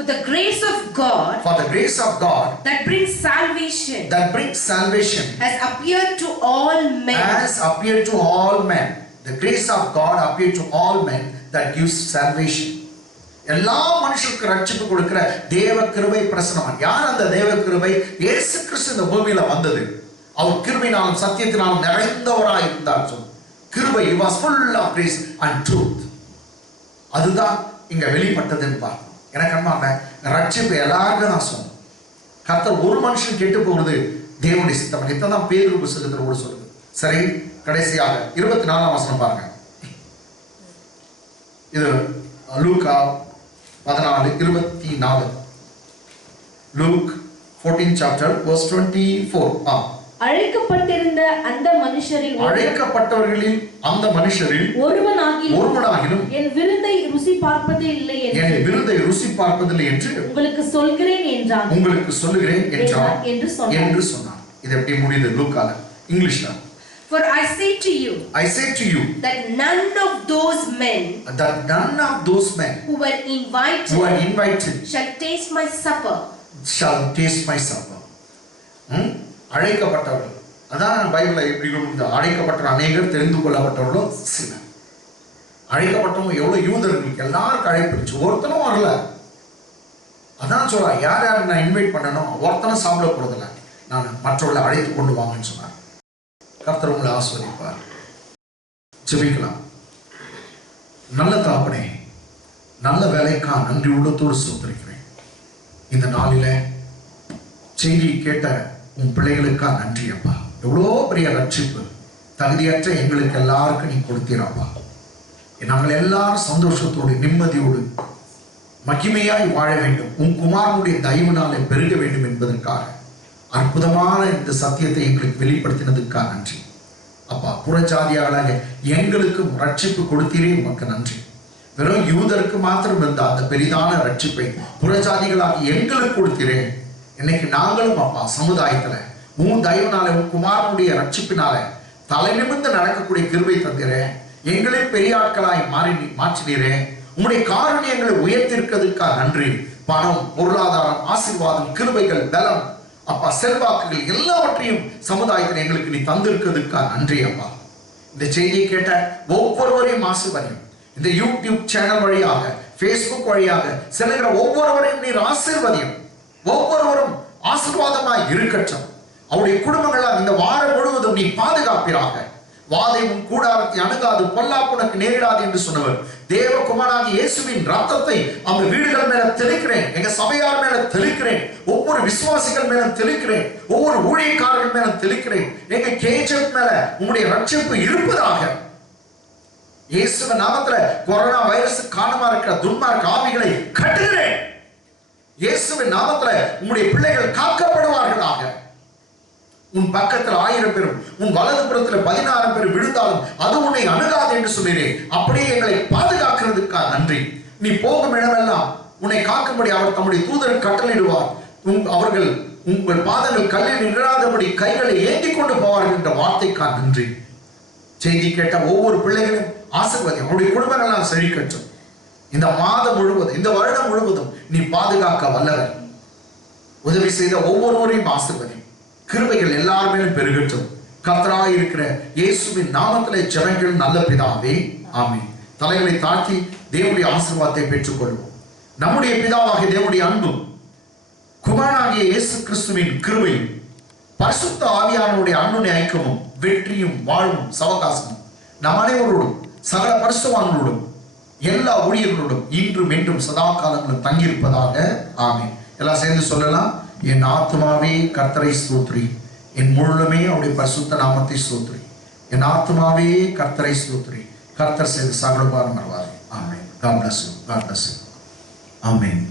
For the grace of God, for the grace of God that brings salvation, has appeared to all men. Has appeared to all men. The grace of God appeared to all men that gives salvation. எல்லா மனுஷருக்கு ரட்சிப்பு கொடுக்கிற தேவ கிருபை பிரசனம். யார் அந்த தேவ கிருபை? இயேசு கிறிஸ்து இந்த பூமியில வந்தது. அவர் கிருபையினாலும் சத்தியத்தினாலும் நிறைந்தவராய் இருந்தார். கிருபை, he was full of grace and truth. அதுதான் இங்க வெளிப்பட்டதுன்னு பார்க்கணும். எனக்கு அன்பான ரட்சிப்பு எல்லாருக்கும் நான் சொன்னேன். கர்த்தர் ஒரு மனுஷன் கெட்டு போகிறது தேவனுடைய சித்தம். இதான் பேதுரு புத்தகத்துல கூட சொல்லுது. சரி, கடைசியாக 24ஆம் வசனம் பாருங்க. இது லூக்கா 14:24. Luke 14 chapter verse 24. அழைக்கப்பட்டிருந்த அந்த மனுஷரில் அழைக்கப்பட்டவர்களில் அந்த மனுஷரில் ஒருவனாகிலும் என் விருந்தை ருசி பார்ப்பதில்லை என்று உங்களுக்கு சொல்கிறேன் என்றான். உங்களுக்கு சொல்லுகிறேன் என்றான் என்று சொன்னான். இது எப்படி முடியுது லூக்கால? இங்கிலீஷ்ல. For I say to you that none of those men who were invited shall taste my supper. அழைக்கப்பட்டவர்கள், அதான் பைபிள்ல எப்படி அழைக்கப்பட்ட அநேகர், தெரிந்து கொள்ளப்பட்டவர்களோ சிலர். அழைக்கப்பட்டவங்க எவ்வளவு யூதர்களுக்கு எல்லாருக்கும் அழைப்பிடுச்சு, ஒருத்தனும் வரல. அதான் சொல்றா, யார் யார் நான் இன்வைட் பண்ணணும், ஒருத்தனும் சாப்பிட போறதில்ல, நான் மற்றவர்களை அழைத்து கொண்டு வாங்கன்னு சொன்னார். கர்த்தர் உங்களை ஆசீர்வதிப்பார். ஜெபிக்கலாம். நல்ல தகப்பனே, நல்ல வேலைக்கா நன்றி உள்ளத்தோடு ஸ்தோத்திரிக்கிறேன். இந்த நாளில செய்தி கேட்ட உன் பிள்ளைகளுக்கா நன்றி அப்பா. எவ்வளோ பெரிய ரட்சிப்பு தகுதியற்ற எங்களுக்கு எல்லாருக்கும் நீ கொடுத்தீரப்பா. நாங்கள் எல்லாரும் சந்தோஷத்தோடு நிம்மதியோடு மகிமையாய் வாழ வேண்டும், உன் குமாரனுடைய தயவினாலே பெருக வேண்டும் என்பதற்காக அற்புதமான இந்த சத்தியத்தை எங்களுக்கு வெளிப்படுத்தினதுக்காக நன்றி அப்பா. புறஜாதியாளாக எங்களுக்கும் ரட்சிப்பு கொடுத்தீரே, உமக்கு நன்றி. வெறும் யூதருக்கு மாத்திரம் இருந்த அந்த பெரிதான ரட்சிப்பை புறஜாதிகளாக எங்களுக்கு கொடுத்தீரே. இன்னைக்கு நாங்களும் அப்பா சமுதாயத்துல உன் தயவுனால, உன் குமாரனுடைய ரட்சிப்பினால தலை நிமிர்ந்து நடக்கக்கூடிய கிருபை தந்திரேன். எங்களை பெரிய ஆட்களாய் மாற்றினீரே. உங்களுடைய காரணியங்களை உயர்த்திருக்கிறதுக்காக நன்றி. பணம், பொருளாதாரம், ஆசீர்வாதம், கிருபைகள், பலம் அப்பா, செல்வாக்குகள் எல்லாவற்றையும் சமுதாயத்தில் எங்களுக்கு நீ தந்திருக்கிறதுக்காக நன்றி அப்பா. இந்த செய்தியை கேட்ட ஒவ்வொருவரையும் ஆசீர்வதியும். இந்த யூடியூப் சேனல் வழியாக, Facebook வழியாக செல்லுகிற ஒவ்வொருவரையும் நீர் ஆசீர்வதியும். ஒவ்வொருவரும் ஆசீர்வாதமாய் இருக்கட்டும். அவருடைய குடும்பங்களால் இந்த வாரம் முழுவதும் நீ பாதுகாப்பீராக. வாதை உன் கூடாரத்தை அணுகாது, பொல்லாப்பு உனக்கு நேரிடாது என்று சொன்னவர் தேவகுமாரனாகிய இயேசுவின் ரத்தத்தை அவங்க வீடுகள் மேல தெளிக்கிறேன், எங்க சபையார் மேல தெளிக்கிறேன், ஒவ்வொரு விசுவாசிகள் மேல தெளிக்கிறேன், ஒவ்வொரு ஊழியக்காரர்கள் மேல தெளிக்கிறேன். எங்க கேஜெட் மேல உங்களுடைய ரட்சிப்பு இருப்பதாக. இயேசுவின் நாமத்துல கொரோனா வைரஸ் காரணமா இருக்கிற துன்மார்க்க ஆவிகளை கட்டுகிறேன். இயேசுவின் நாமத்துல உங்களுடைய பிள்ளைகள் காக்கப்படுவார்களாக. உன் பக்கத்தில் 1000 பேரும் உன் வலது புறத்தில் 16 பேர் விழுந்தாலும் அது உன்னை அணுகாது என்று சொன்னீரே. அப்படியே எங்களை பாதுகாக்கிறதுக்காக நன்றி. நீ போகும் இடமெல்லாம் உன்னை காக்கும்படி அவர் தம்முடைய தூதருக்கு கட்டளையிடுவார். அவர்கள் உங்கள் பாதங்கள் கல்லில் நிகழாதபடி கைகளை ஏந்தி கொண்டு போவார்கள் என்ற வார்த்தைக்காக நன்றி. செய்தி கேட்ட ஒவ்வொரு பிள்ளைகளும் ஆசீர்வாதம், அவருடைய குடும்பங்கள்லாம் செழிக்கட்டும். இந்த மாதம் முழுவதும், இந்த வருடம் முழுவதும் நீ பாதுகாக்க வல்லவர். உதவி செய்த ஒவ்வொருவரையும் ஆசீர்வதி. கிருபைகள் எல்லாருமே பெருகட்டும். கர்த்தராய் இருக்கிற இயேசுவின் நாமத்திலே ஜெபங்கள் நல்ல பிதாவே, ஆமென். தலைகளை தாழ்த்தி தேவனுடைய ஆசீர்வாதத்தை பெற்றுக்கொள்வோம். நம்முடைய பிதாவாகிய தேவனுடைய அன்பும் குமாரனாகிய இயேசு கிறிஸ்துவின் கிருபையும் பரிசுத்த ஆவியானவருடைய அன்புடைய ஐக்கியமும் வெற்றியும் வாழ்வும் சவகாசமும் நம் அனைவரோடும் சகல பரிசுத்தவான்களோடும் எல்லா ஊழியர்களோடும் இன்றும் என்றும் சதா காலங்களும் தங்கியிருப்பதாக, ஆமென். எல்லாம் சேர்ந்து சொல்லலாம். என் ஆத்மாவே கர்த்தரை ஸ்தோத்திரி, என் முழுமே அவருடைய பரிசுத்த நாமத்தை ஸ்தோத்திரி. என் ஆத்மாவே கர்த்தரை ஸ்தோத்திரி, கர்த்தர் செய்த சகல உபகாரம் வருவார். ஆமென். God bless you. God bless you. Amen.